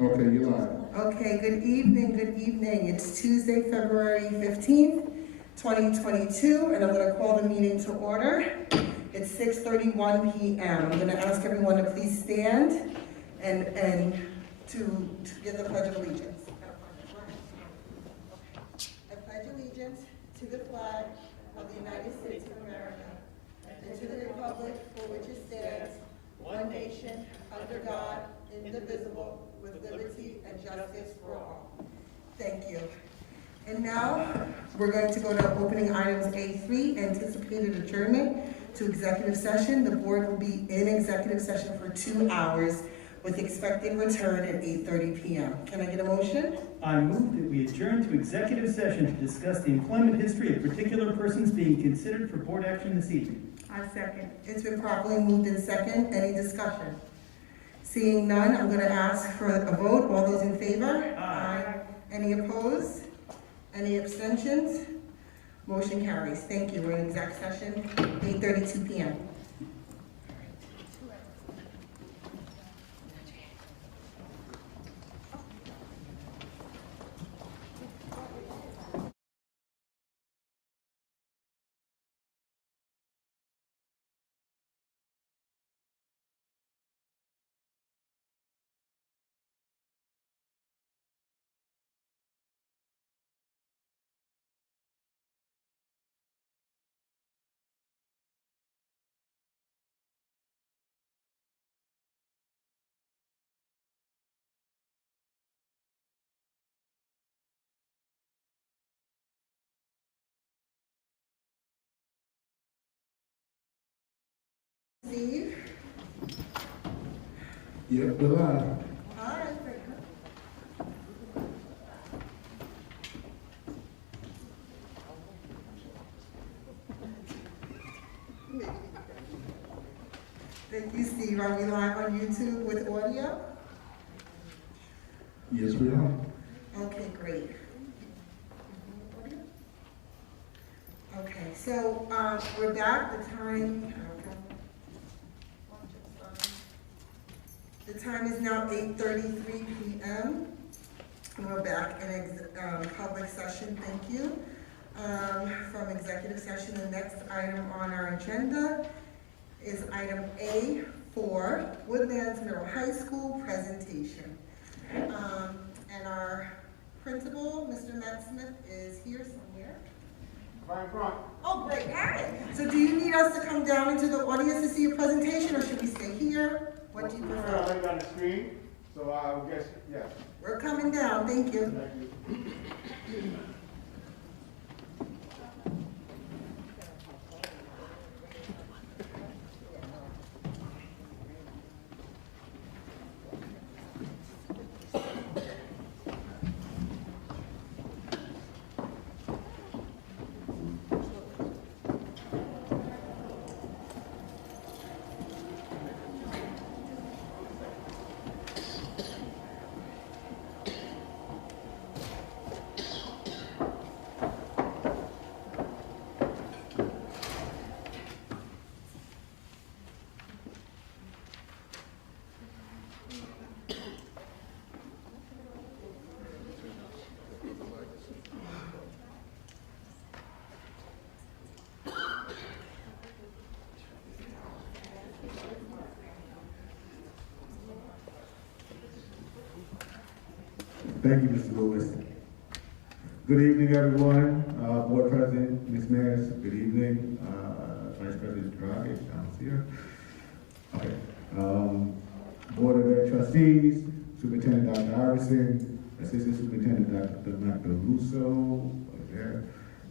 Okay, you're live. Okay, good evening. It's Tuesday, February 15th, 2022, and I'm going to call the meeting to order. It's 6:31 p.m. I'm going to ask everyone to please stand and to give the Pledge of Allegiance. I pledge allegiance to the flag of the United States of America and to the republic for which it stands, one nation, under God, indivisible, with liberty and justice for all. Thank you. And now, we're going to go to opening items A3, anticipated adjournment to executive session. The board will be in executive session for 2 hours with expected return at 8:30 p.m. Can I get a motion? I move that we adjourn to executive session to discuss the employment history of particular persons being considered for board action this evening. I second. It's been properly moved in second. Any discussion? Seeing none, I'm going to ask for a vote. All those in favor? Aye. Any opposed? Any abstentions? Motion carries. Thank you. We're in exec session, 8:32 p.m. Steve? Yep, we're live. All right. Thank you, Steve. Are we live on YouTube with audio? Yes, we are. Okay, great. Okay, so we're back. The time is now 8:33 p.m. And we're back in public session. Thank you. From executive session, the next item on our agenda is item A4, Woodlands Middle High School presentation. And our principal, Mr. Matt Smith, is here somewhere. Right in front. Oh, great. All right. So do you need us to come down into the audience to see your presentation, or should we stay here? What do you prefer? I have it on the screen, so I guess, yes. We're coming down. Thank you. Thank you. Thank you, Mr. Lewis. Good evening, everyone. Board President, Ms. Maris, good evening. Vice President Dragic, down here. Okay. Board of Ed Trustees, Superintendent Dr. Harrison, Assistant Superintendent Dr. Russo, right there,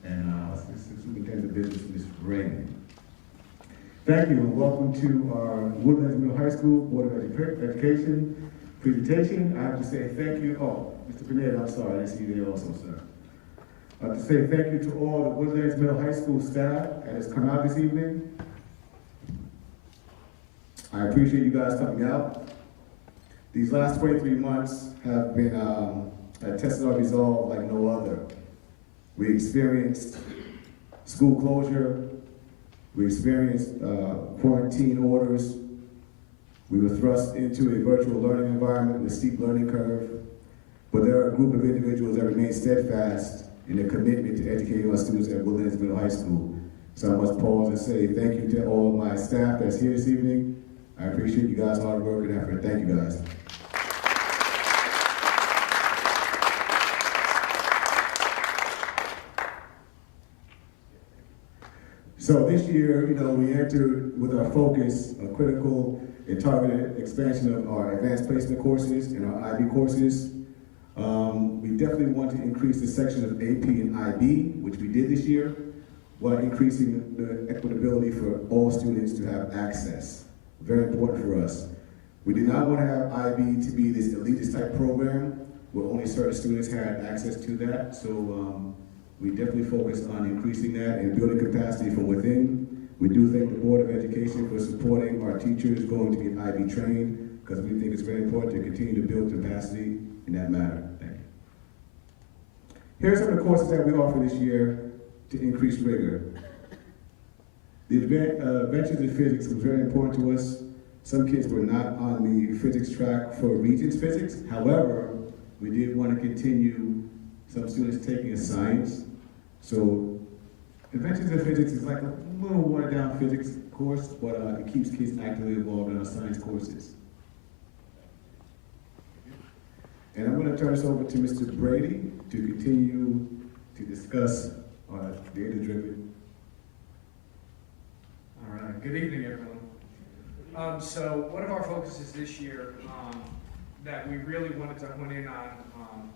and Assistant Superintendent of Business, Ms. Raymond. Thank you, and welcome to our Woodlands Middle High School Board of Education presentation. I have to say thank you. Oh, Mr. Pineda, I'm sorry, I see you there also, sir. I have to say thank you to all the Woodlands Middle High School staff that has come out this evening. I appreciate you guys coming out. These last 23 months have been tested our resolve like no other. We experienced school closure, we experienced quarantine orders, We were thrust into a virtual learning environment with a steep learning curve, but there are a group of individuals that remain steadfast in their commitment to educating our students at Woodlands Middle High School. So I must pause and say thank you to all of my staff that's here this evening. I appreciate you guys' hard work and effort. Thank you guys. So this year, we entered with our focus, a critical and targeted expansion of our advanced placement courses and our IB courses. We definitely want to increase the section of AP and IB, which we did this year, while increasing the equitability for all students to have access. Very important for us. We did not want to have IB to be this elitist type program where only certain students had access to that. So we definitely focus on increasing that and building capacity from within. We do thank the Board of Education for supporting our teachers going to get IB trained, because we think it's very important to continue to build capacity in that matter. Thank you. Here are some of the courses that we offer this year to increase rigor. The Adventures in Physics was very important to us. Some kids were not on the physics track for Regents Physics. However, we did want to continue some students taking a science. So Adventures in Physics is like a little watered down physics course, but it keeps kids actively involved in our science courses. And I'm going to turn this over to Mr. Brady to continue to discuss data-driven. All right, good evening, everyone. So one of our focuses this year that we really wanted to hone in on,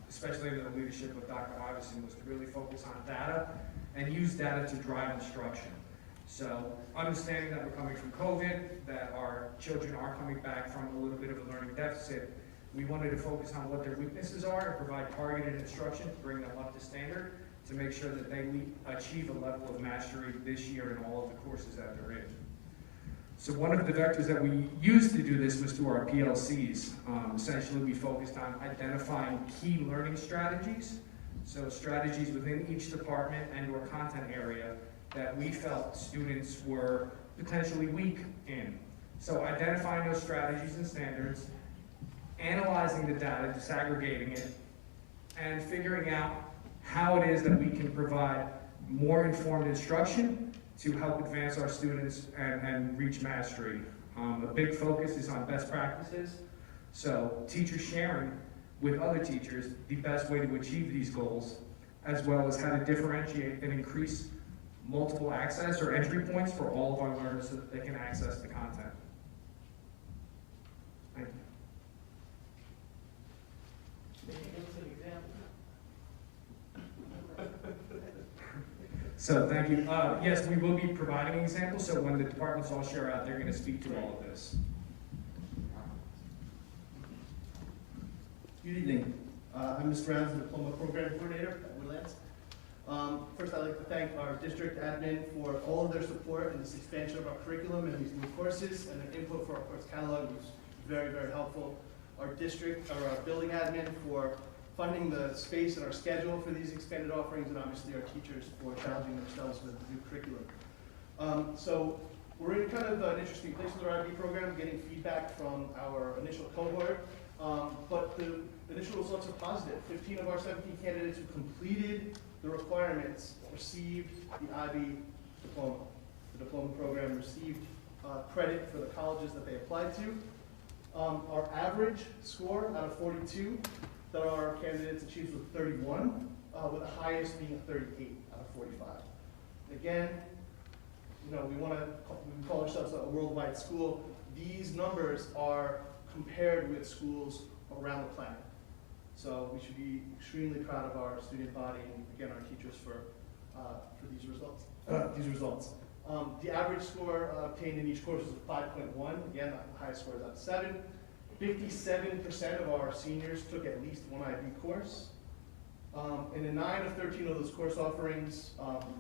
especially under the leadership of Dr. Iverson, was to really focus on data and use data to drive instruction. So understanding that we're coming from COVID, that our children are coming back from a little bit of a learning deficit, we wanted to focus on what their weaknesses are and provide targeted instruction to bring them up to standard to make sure that they achieve a level of mastery this year in all of the courses that they're in. So one of the vectors that we used to do this was through our PLCs. Essentially, we focused on identifying key learning strategies, so strategies within each department and or content area that we felt students were potentially weak in. So identifying those strategies and standards, analyzing the data, disaggregating it, and figuring out how it is that we can provide more informed instruction to help advance our students and reach mastery. A big focus is on best practices. So teachers sharing with other teachers the best way to achieve these goals, as well as how to differentiate and increase multiple access or entry points for all of our learners so that they can access the content. Thank you. So thank you. Yes, we will be providing an example, so when the departments all share out, they're going to speak to all of this. Good evening. I'm Mr. Brown, the Diploma Program Coordinator at Woodlands. First, I'd like to thank our district admin for all of their support in this expansion of our curriculum and these new courses, and their input for our course catalog was very, very helpful. Our building admin for funding the space and our schedule for these expanded offerings, and obviously our teachers for challenging themselves with the new curriculum. So we're in kind of an interesting place with our IB program, getting feedback from our initial cohort, but the initial results are positive. 15 of our 17 candidates who completed the requirements received the IB diploma. The diploma program received credit for the colleges that they applied to. Our average score out of 42 that our candidates achieved was 31, with the highest being a 38 out of 45. Again, we call ourselves a worldwide school. These numbers are compared with schools around the planet. So we should be extremely proud of our student body and again our teachers for these results. The average score obtained in each course was 5.1. Again, the highest score is out of 7. 57% of our seniors took at least one IB course. And in 9 of 13 of those course offerings,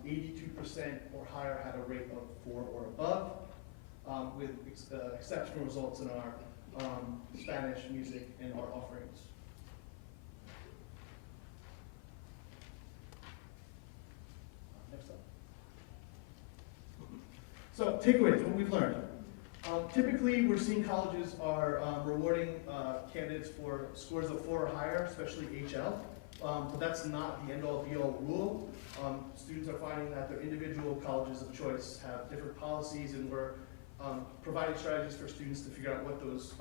82% or higher had a rate of 4 or above, with exceptional results in our Spanish, music, and art offerings. Next up. So takeaways, what we've learned. Typically, we're seeing colleges are rewarding candidates for scores of 4 or higher, especially HL, but that's not the end-all be-all rule. Students are finding that their individual colleges of choice have different policies, and we're providing strategies for students to figure out what those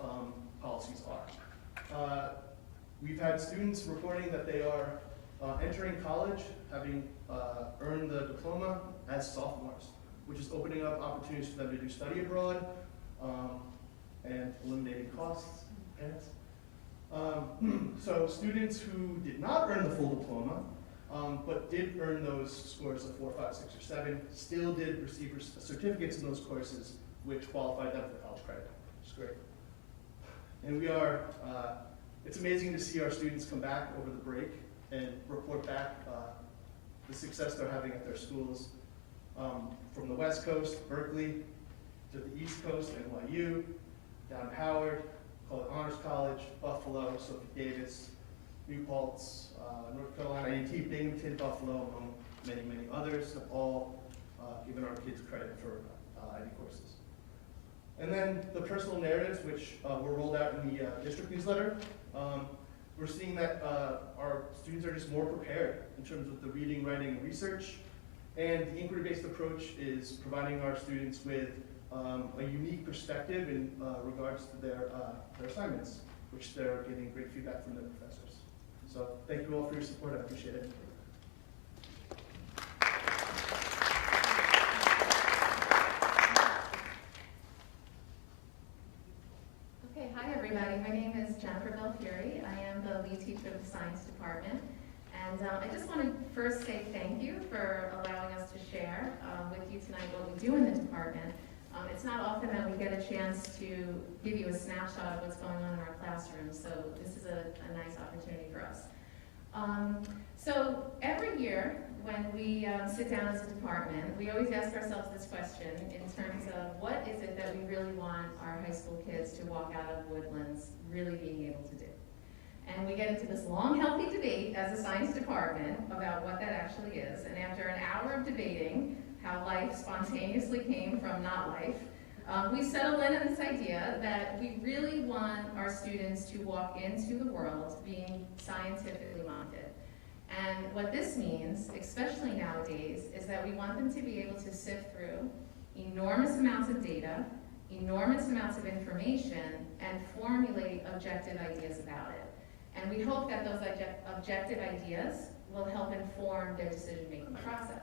policies are. We've had students reporting that they are entering college having earned the diploma as sophomores, which is opening up opportunities for them to do study abroad and eliminating costs, parents. So students who did not earn the full diploma, but did earn those scores of 4, 5, 6, or 7, still did receive certificates in those courses, which qualified them for college credit, which is great. And we are, it's amazing to see our students come back over the break and report back the success they're having at their schools. From the West Coast, Berkeley, to the East Coast, NYU, down Howard, call it Honors College, Buffalo, Sophie Davis, New Paltz, North Carolina A&T, Binghamton, Buffalo, among many, many others, have all given our kids credit for IB courses. And then the personal narratives, which were rolled out in the district newsletter. We're seeing that our students are just more prepared in terms of the reading, writing, and research. And the inquiry-based approach is providing our students with a unique perspective in regards to their assignments, which they're getting great feedback from their professors. So thank you all for your support. I appreciate it. Okay, hi everybody. My name is Jennifer Belfiore. I am the lead teacher of the science department. And I just want to first say thank you for allowing us to share with you tonight what we do in the department. It's not often that we get a chance to give you a snapshot of what's going on in our classrooms, so this is a nice opportunity for us. So every year when we sit down as a department, we always ask ourselves this question in terms of what is it that we really want our high school kids to walk out of Woodlands really being able to do. And we get into this long, healthy debate as a science department about what that actually is. And after an hour of debating how life spontaneously came from not life, we settled in on this idea that we really want our students to walk into the world being scientifically minded. And what this means, especially nowadays, is that we want them to be able to sift through enormous amounts of data, enormous amounts of information, and formulate objective ideas about it. And we hope that those objective ideas will help inform their decision-making process.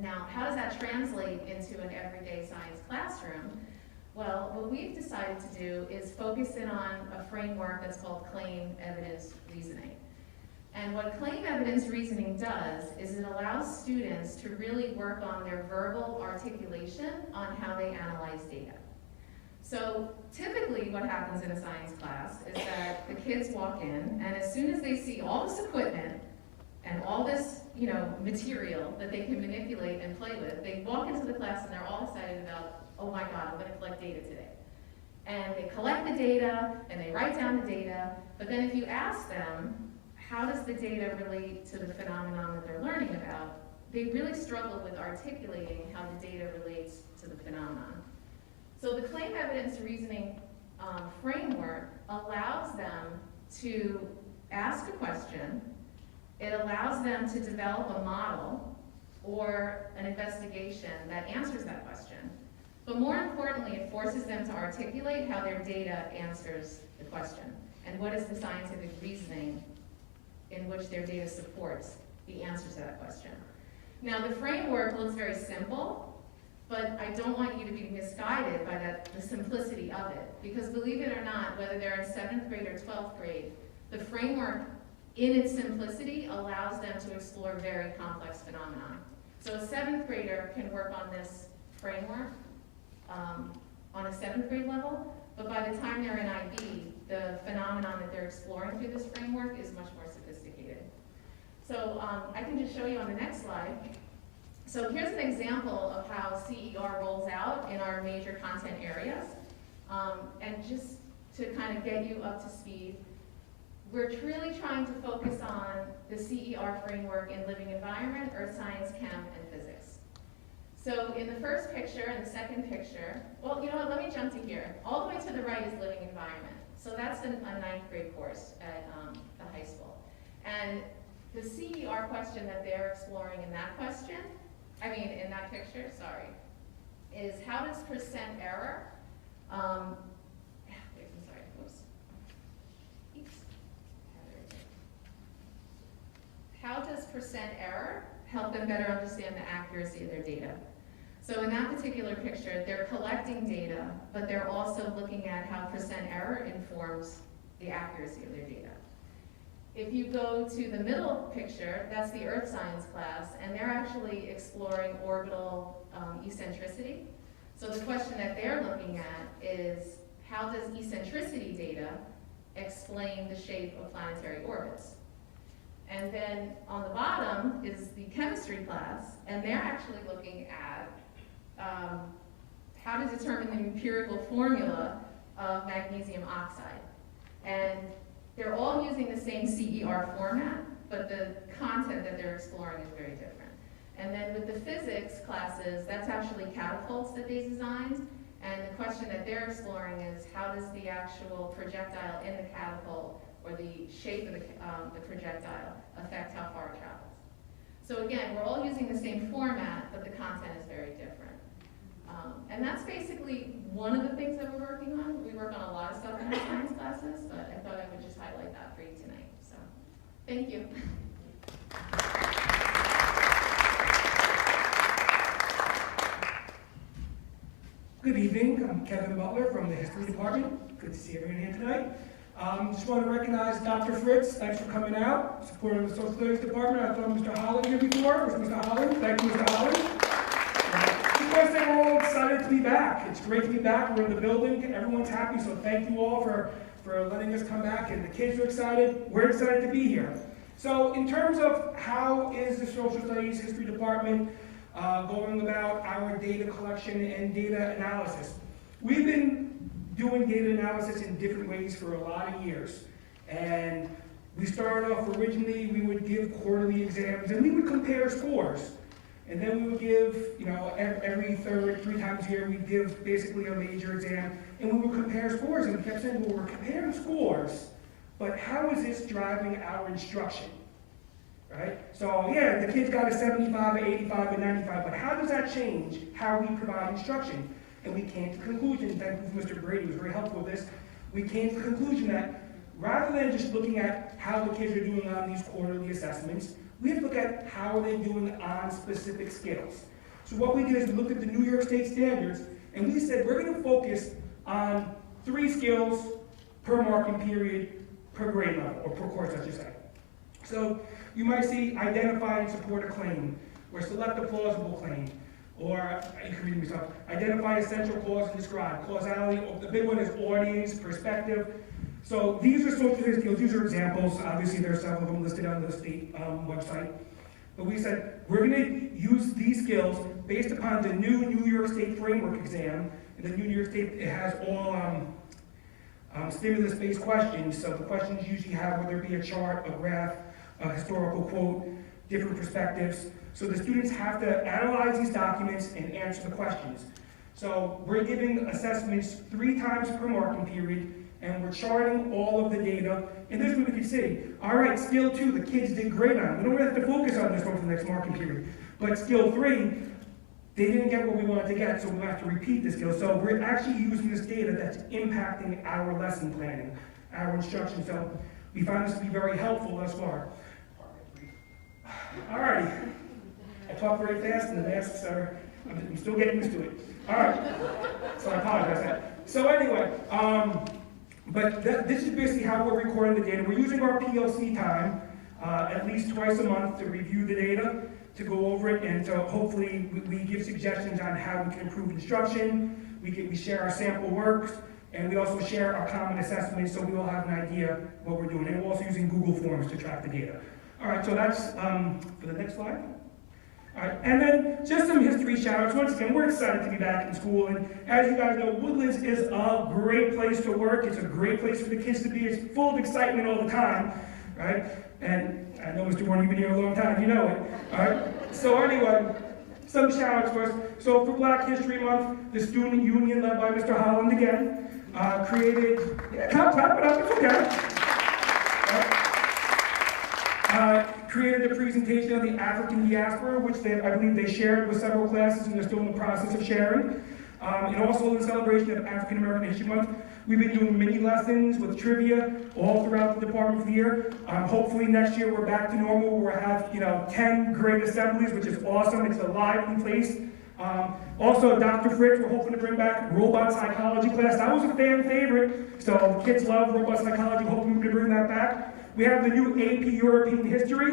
Now, how does that translate into an everyday science classroom? Well, what we've decided to do is focus in on a framework that's called claim evidence reasoning. And what claim evidence reasoning does is it allows students to really work on their verbal articulation on how they analyze data. So typically what happens in a science class is that the kids walk in, and as soon as they see all this equipment and all this, material that they can manipulate and play with, they walk into the class and they're all excited about, oh my God, I'm going to collect data today. And they collect the data and they write down the data, but then if you ask them, how does the data relate to the phenomenon that they're learning about, they really struggle with articulating how the data relates to the phenomenon. So the claim evidence reasoning framework allows them to ask a question. It allows them to develop a model or an investigation that answers that question. But more importantly, it forces them to articulate how their data answers the question and what is the scientific reasoning in which their data supports the answer to that question. Now, the framework looks very simple, but I don't want you to be misguided by the simplicity of it. Because believe it or not, whether they're in 7th grade or 12th grade, the framework in its simplicity allows them to explore very complex phenomena. So a 7th grader can work on this framework on a 7th grade level, but by the time they're in IB, the phenomenon that they're exploring through this framework is much more sophisticated. So I can just show you on the next slide. So here's an example of how CER rolls out in our major content areas. And just to kind of get you up to speed, we're really trying to focus on the CER framework in living environment, earth science, chem, and physics. So in the first picture and the second picture, well, you know what, let me jump to here. All the way to the right is living environment. So that's a ninth grade course at the high school. And the CER question that they're exploring in that in that picture, sorry, is how does percent error, how does percent error help them better understand the accuracy of their data? So in that particular picture, they're collecting data, but they're also looking at how percent error informs the accuracy of their data. If you go to the middle picture, that's the earth science class, and they're actually exploring orbital eccentricity. So the question that they're looking at is, how does eccentricity data explain the shape of planetary orbits? And then on the bottom is the chemistry class, and they're actually looking at how to determine the empirical formula of magnesium oxide. And they're all using the same CER format, but the content that they're exploring is very different. And then with the physics classes, that's actually catapults that they designed. And the question that they're exploring is, how does the actual projectile in the catapult or the shape of the projectile affect how far it travels? So again, we're all using the same format, but the content is very different. And that's basically one of the things that we're working on. We work on a lot of stuff in our science classes, but I thought I would just highlight that for you tonight. So, thank you. Good evening, I'm Kevin Butler from the History Department. Good to see everyone here tonight. Just want to recognize Dr. Fritz. Thanks for coming out, supporting the Social Studies Department. I thought Mr. Holland here before. Where's Mr. Holland? Thank you, Mr. Holland. Just want to say we're all excited to be back. It's great to be back. We're in the building. Everyone's happy, so thank you all for letting us come back. And the kids are excited. We're excited to be here. So in terms of how is the Social Studies History Department going about our data collection and data analysis? We've been doing data analysis in different ways for a lot of years. And we started off originally, we would give quarterly exams and we would compare scores. And then we would give, every 3 times a year, we'd give basically a major exam and we would compare scores. And we kept saying, well, we're comparing scores, but how is this driving our instruction? Right? So yeah, the kids got a 75, an 85, a 95, but how does that change how we provide instruction? And we came to the conclusion, thank you Mr. Brady, was very helpful with this, we came to the conclusion that rather than just looking at how the kids are doing on these quarterly assessments, we have to look at how are they doing on specific skills. So what we did is we looked at the New York State standards, and we said we're going to focus on 3 skills per marking period, per grade level, or per course, I should say. So you might see identify and support a claim, or select a plausible claim, or you can read yourself, identify essential cause and describe. Causality, the big one is audience, perspective. So these are social skills, these are examples. Obviously there's some of them listed on the state website. But we said, we're gonna use these skills based upon the new New York State framework exam. And the New York State, it has all stimulus-based questions. So the questions usually have, whether it be a chart, a graph, a historical quote, different perspectives. So the students have to analyze these documents and answer the questions. So we're giving assessments 3 times per marking period, and we're charting all of the data. And this is what we can see. All right, skill 2, the kids did great on. We don't really have to focus on this one for the next marking period. But skill 3, they didn't get what we wanted to get, so we'll have to repeat the skill. So we're actually using this data that's impacting our lesson planning, our instruction. So we found this to be very helpful thus far. All right. I talk very fast, and the masks are, I'm still getting used to it. All right. So I apologize for that. So anyway, this is basically how we're recording the data. We're using our PLC time at least twice a month to review the data, to go over it, and to hopefully we give suggestions on how we can improve instruction. We share our sample works, and we also share our common assessments, so we all have an idea what we're doing. And we're also using Google Forms to track the data. All right, so that's for the next slide. All right, and then just some history shout-outs. Once again, we're excited to be back in school, and as you guys know, Woodlands is a great place to work. It's a great place for the kids to be. It's full of excitement all the time, right? And I know, Mr. Warren, you've been here a long time, you know it. All right, so anyway, some shout outs first. So for Black History Month, the Student Union, led by Mr. Holland again, created, clap it up, it's okay. Created a presentation on the African diaspora, which I believe they shared with several classes and they're still in the process of sharing. And also in celebration of African American History Month, we've been doing mini lessons with trivia all throughout the department for the year. Hopefully next year we're back to normal. We'll have 10 great assemblies, which is awesome. It's a lively place. Also, Dr. Fritz, we're hoping to bring back robot psychology class. That was a fan favorite, so the kids love robot psychology. Hoping we can bring that back. We have the new AP European History.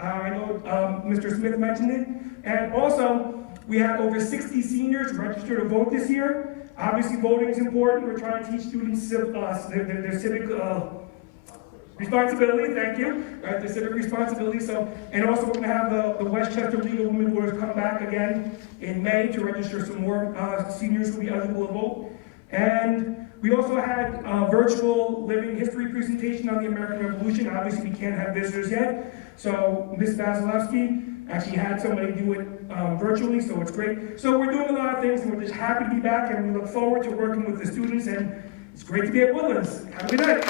I know Mr. Smith mentioned it. And also, we have over 60 seniors registered to vote this year. Obviously, voting is important. We're trying to teach students their civic responsibility, thank you, right, the civic responsibility. So, and also we're going to have the Westchester League of Women Voters come back again in May to register some more seniors who will be eligible to vote. And we also had a virtual living history presentation on the American Revolution. Obviously, we can't have visitors yet. So Ms. Vasilevsky actually had somebody do it virtually, so it's great. So we're doing a lot of things, and we're just happy to be back, and we look forward to working with the students, and it's great to be at Woodlands. Have a good night.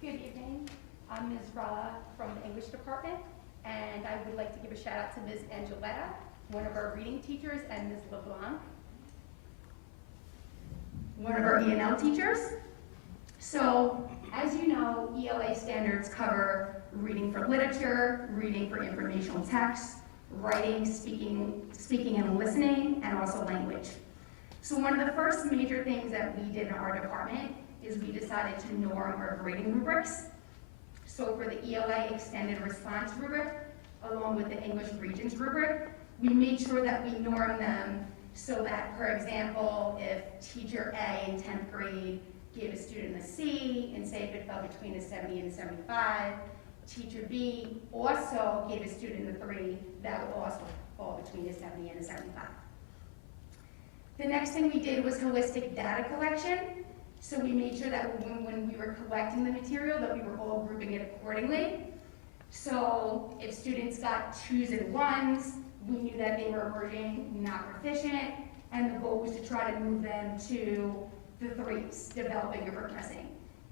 Good evening. I'm Ms. Rala from the English department, and I would like to give a shout out to Ms. Angeletta, one of our reading teachers, and Ms. LeBlanc, one of our E&L teachers. So, as you know, ELA standards cover reading for literature, reading for informational text, writing, speaking and listening, and also language. So one of the first major things that we did in our department is we decided to norm our grading rubrics. So for the ELA extended response rubric, along with the English Regents rubric, we made sure that we norm them so that, for example, if teacher A in 10th grade gave a student a C, and say if it fell between a 70 and a 75, teacher B also gave a student a 3, that would also fall between a 70 and a 75. The next thing we did was holistic data collection. So we made sure that when we were collecting the material that we were all grouping it accordingly. So if students got 2s and 1s, we knew that they were emerging not proficient, and the goal was to try to move them to the 3s, developing and progressing.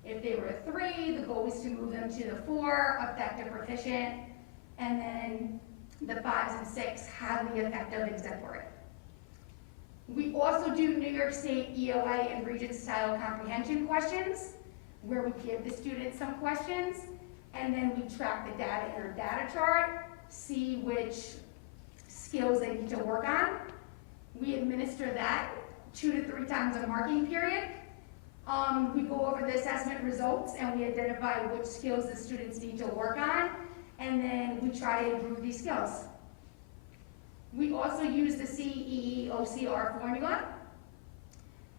If they were a 3, the goal was to move them to the 4, effective proficient, and then the 5s and 6, highly effective exemplary. We also do New York State ELA and Regent style comprehension questions, where we give the students some questions, and then we track the data in our data chart, see which skills they need to work on. We administer that 2 to 3 times a marking period. We go over the assessment results and we identify which skills the students need to work on, and then we try to improve these skills. We also use the CER formula,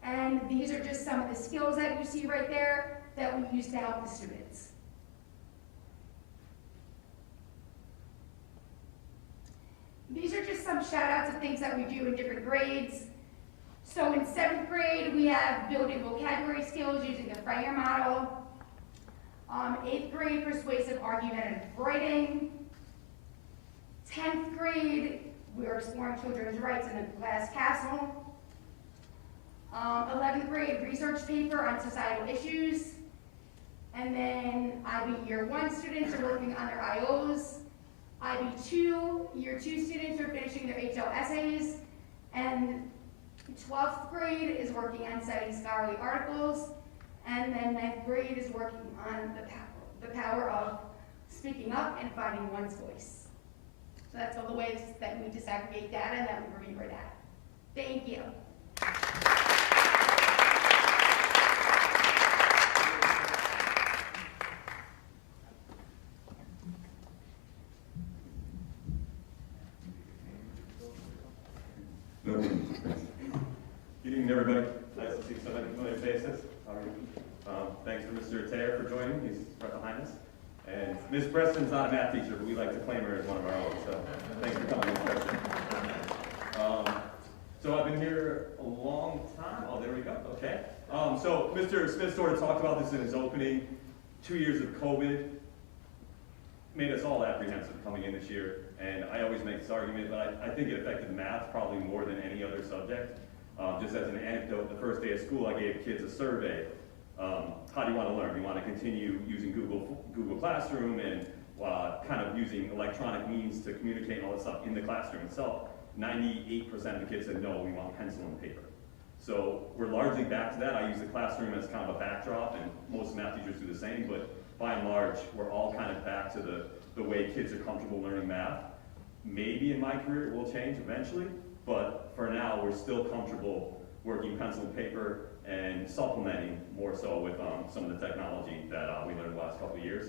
and these are just some of the skills that you see right there that we use to help the students. These are just some shout outs of things that we do in different grades. So in 7th grade, we have building vocabulary skills using the Frayer model. 8th grade, persuasive argumentative writing. 10th grade, we are exploring children's rights in a glass castle. 11th grade, research paper on societal issues. And then IB Year 1 students are working on their IOs. IB 2, Year 2 students are finishing their HL essays. And 12th grade is working on citing scholarly articles. And then 9th grade is working on the power of speaking up and finding one's voice. So that's all the ways that we disaggregate data and that we review our data. Thank you. Good evening, everybody. Nice to see so many familiar faces. Thanks to Mr. Taylor for joining. He's right behind us. And Ms. Preston's not a math teacher, but we like to claim her as one of our own. So thanks for coming, Ms. Preston. So I've been here a long time. Oh, there we go. Okay. So Mr. Smith sort of talked about this in his opening. 2 years of COVID made us all apprehensive coming in this year. And I always make this argument, but I think it affected math probably more than any other subject. Just as an anecdote, the first day of school, I gave kids a survey. How do you want to learn? Do you want to continue using Google Classroom and kind of using electronic means to communicate and all that stuff in the classroom itself? 98% of the kids said, no, we want pencil and paper. So we're largely back to that. I use the classroom as kind of a backdrop, and most math teachers do the same, but by and large, we're all kind of back to the way kids are comfortable learning math. Maybe in my career it will change eventually, but for now, we're still comfortable working pencil and paper and supplementing more so with some of the technology that we learned the last couple of years.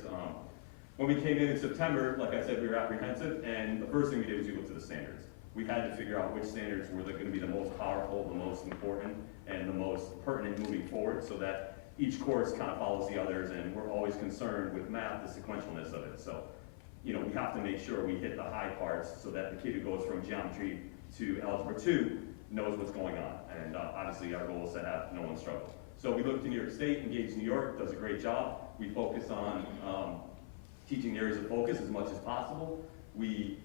When we came in September, like I said, we were apprehensive, and the first thing we did was we looked at the standards. We had to figure out which standards were going to be the most powerful, the most important, and the most pertinent moving forward, so that each course kind of follows the others, and we're always concerned with math, the sequentialness of it. So, you know, we have to make sure we hit the high parts so that the kid who goes from geometry to algebra 2 knows what's going on. And obviously our goal is to have no one struggle. So we look to New York State, Engage New York does a great job. We focus on teaching areas of focus as much as possible. We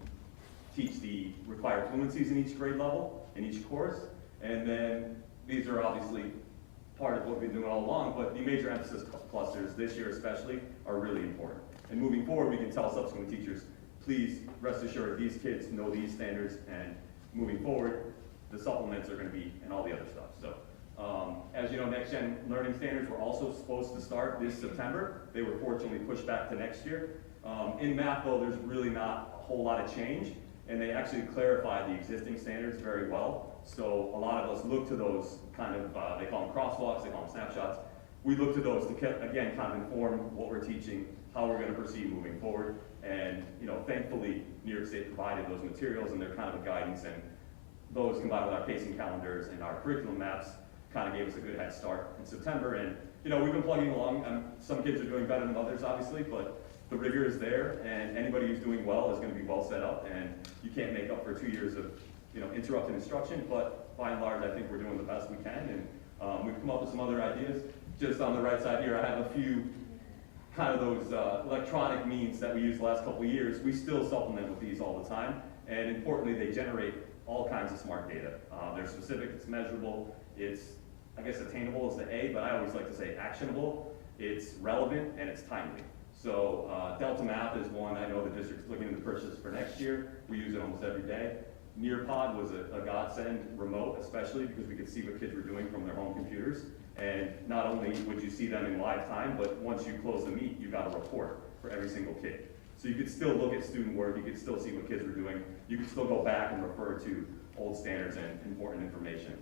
teach the required fluencies in each grade level, in each course. And then these are obviously part of what we've been doing all along, but the major emphasis clusters this year especially are really important. And moving forward, we can tell subsequent teachers, please rest assured these kids know these standards, and moving forward, the supplements are going to be and all the other stuff. So, as you know, Next Gen Learning Standards were also supposed to start this September. They were fortunately pushed back to next year. In math, though, there's really not a whole lot of change, and they actually clarify the existing standards very well. So a lot of us look to those kind of, they call them crosswalks, they call them snapshots. We look to those to, again, kind of inform what we're teaching, how we're going to proceed moving forward. And, you know, thankfully, New York State provided those materials, and they're kind of a guidance, and those combined with our pacing calendars and our curriculum maps kind of gave us a good head start in September. And, you know, we've been plugging along. Some kids are doing better than others, obviously, but the rigor is there, and anybody who's doing well is going to be well set up, and you can't make up for 2 years of, you know, interrupted instruction, but by and large, I think we're doing the best we can, and we've come up with some other ideas. Just on the right side here, I have a few kind of those electronic means that we used the last couple of years. We still supplement with these all the time, and importantly, they generate all kinds of smart data. They're specific, it's measurable, it's, I guess attainable is the A, but I always like to say actionable, it's relevant, and it's timely. So Delta Math is one I know the district's looking into purchase for next year. We use it almost every day. Nearpod was a godsend, remote especially, because we could see what kids were doing from their home computers. And not only would you see them in live time, but once you close the meet, you got a report for every single kid. So you could still look at student work, you could still see what kids were doing, you could still go back and refer to old standards and important information.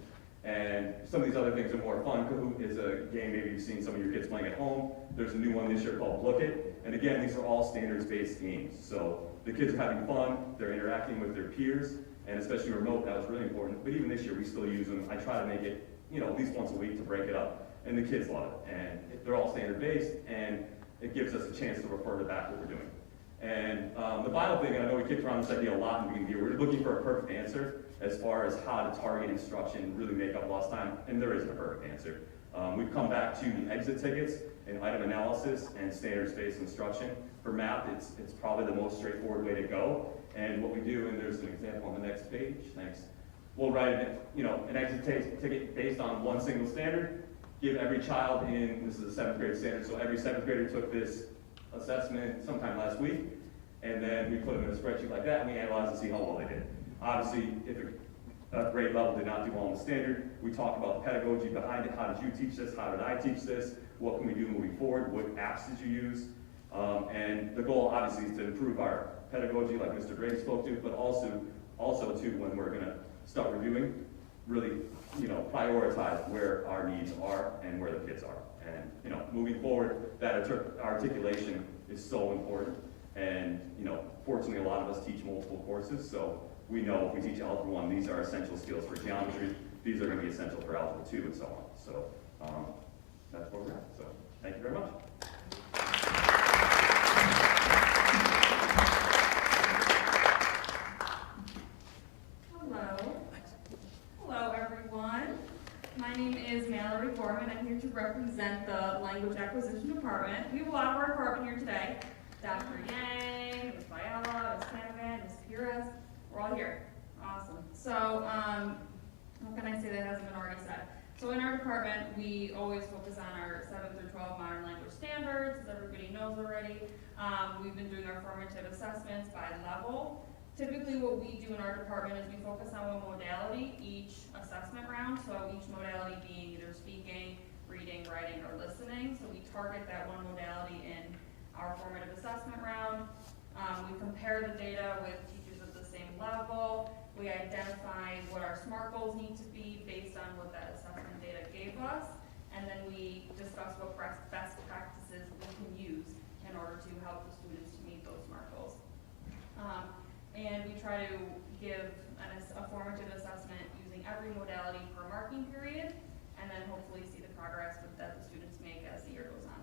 And some of these other things are more fun. Kahoot is a game maybe you've seen some of your kids playing at home. There's a new one this year called Look It. And again, these are all standards-based games. So the kids are having fun, they're interacting with their peers, and especially remote, that was really important. But even this year, we still use them. I try to make it, you know, at least once a week to break it up. And the kids love it. And they're all standard-based, and it gives us a chance to refer to back what we're doing. And the final thing, and I know we kicked around this idea a lot in the beginning of the year, we're looking for a perfect answer as far as how to target instruction and really make up lost time, and there isn't a perfect answer. We've come back to the exit tickets and item analysis and standards-based instruction. For math, it's probably the most straightforward way to go. And what we do, and there's an example on the next page, thanks. We'll write an exit ticket based on one single standard, give every child in, this is a 7th grade standard, so every 7th grader took this assessment sometime last week, and then we put them in a spreadsheet like that, and we analyze and see how well they did. Obviously, if a grade level did not do well in the standard, we talk about the pedagogy behind it. How did you teach this? How did I teach this? What can we do moving forward? What apps did you use? And the goal, obviously, is to improve our pedagogy, like Mr. Gray spoke to, but also too, when we're going to start reviewing, really, prioritize where our needs are and where the kids are. And, moving forward, that articulation is so important. And, fortunately, a lot of us teach multiple courses, so we know if we teach Algebra 1, these are essential skills for geometry. These are going to be essential for Algebra 2 and so on. So that's where we're at. So thank you very much. Hello. Hello, everyone. My name is Mary. Mallory Foreman. I'm here to represent the Language Acquisition Department. We have a lot of our department here today. Dr. Yang, Ms. Biella, Ms. Canavan, Ms. Pires, we're all here. Awesome. So, what can I say that hasn't been already said? So in our department, we always focus on our 7 through 12 modern language standards, as everybody knows already. We've been doing our formative assessments by level. Typically what we do in our department is we focus on one modality each assessment round, so each modality being either speaking, reading, writing, or listening. So we target that one modality in our formative assessment round. We compare the data with teachers at the same level. We identify what our SMART goals need to be based on what that assessment data gave us, and then we discuss what best practices we can use in order to help the students to meet those SMART goals. And we try to give a formative assessment using every modality per marking period, and then hopefully see the progress that the students make as the year goes on.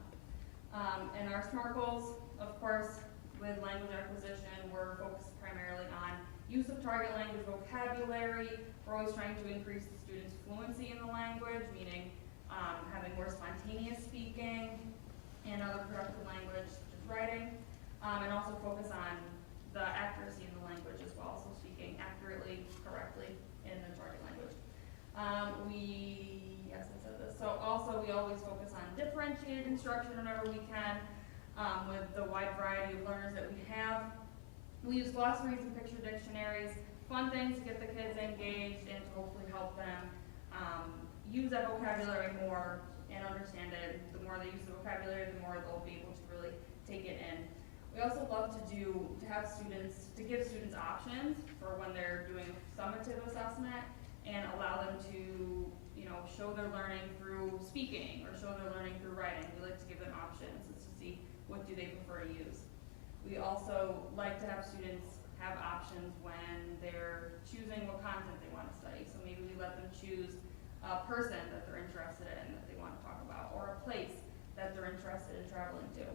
And our SMART goals, of course, with language acquisition, we're focused primarily on use of target language vocabulary. We're always trying to increase the students' fluency in the language, meaning having more spontaneous speaking and other productive language, such as writing, and also focus on the accuracy in the language as well, so speaking accurately, correctly in the target language. Yes, I said this. So also we always focus on differentiated instruction whenever we can, with the wide variety of learners that we have. We use glossaries and picture dictionaries, fun things to get the kids engaged and to hopefully help them use that vocabulary more and understand it. The more they use the vocabulary, the more they'll be able to really take it in. We also love to give students options for when they're doing summative assessment and allow them to, show their learning through speaking or show their learning through writing. We like to give them options to see what do they prefer to use. We also like to have students have options when they're choosing what content they want to study. So maybe we let them choose a person that they're interested in that they want to talk about, or a place that they're interested in traveling to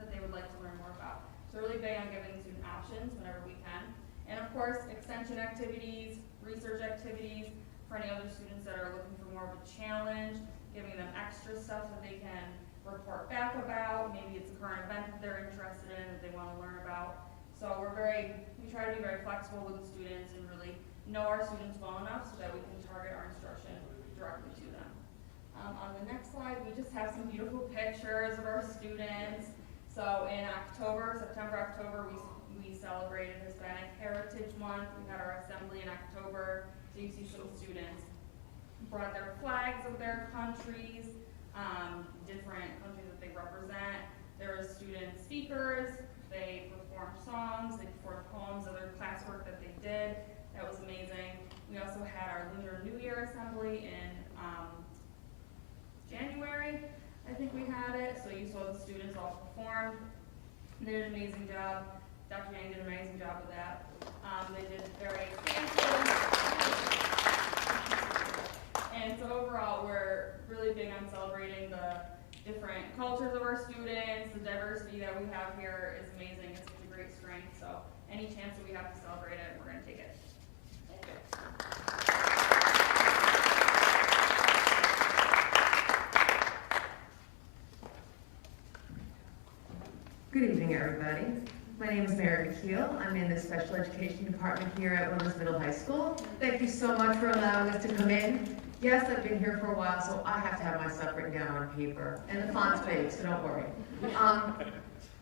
that they would like to learn more about. So really big on giving student options whenever we can. And of course, extension activities, research activities for any other students that are looking for more of a challenge, giving them extra stuff that they can report back about. Maybe it's a current event that they're interested in that they want to learn about. So we try to be very flexible with the students and really know our students well enough so that we can target our instruction directly to them. On the next slide, we just have some beautiful pictures of our students. So in September, October, we celebrated Hispanic Heritage Month. We had our assembly in October. So you see some students brought their flags of their countries, different countries that they represent. There were student speakers. They performed songs. They performed poems, other classwork that they did. That was amazing. We also had our Lunar New Year assembly in January. I think we had it. So you saw the students all performed. They did an amazing job. Dr. Yang did an amazing job with that. They did very expansive. And so overall, we're really big on celebrating the different cultures of our students. The diversity that we have here is amazing. It's such a great strength. So any chance that we have to celebrate it, we're going to take it. Thank you. Good evening, everybody. My name is Mary McKeel. I'm in the Special Education Department here at Women's Middle High School. Thank you so much for allowing us to come in. Yes, I've been here for a while, so I have to have my stuff written down on paper. And the font's big, so don't worry.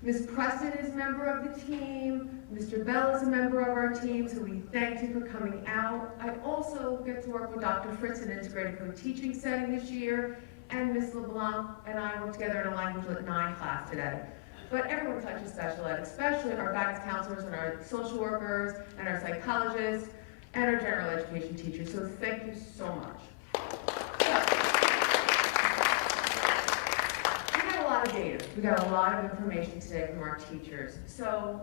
Ms. Preston is a member of the team. Mr. Bell is a member of our team, so we thank you for coming out. I also get to work with Dr. Fritz in an integrated co-teaching setting this year, and Ms. LeBlanc and I work together in a Language Lit 9 class today. But everyone touches special ed, especially our guidance counselors and our social workers and our psychologists and our general education teachers. So thank you so much. We got a lot of data. We got a lot of information today from our teachers. So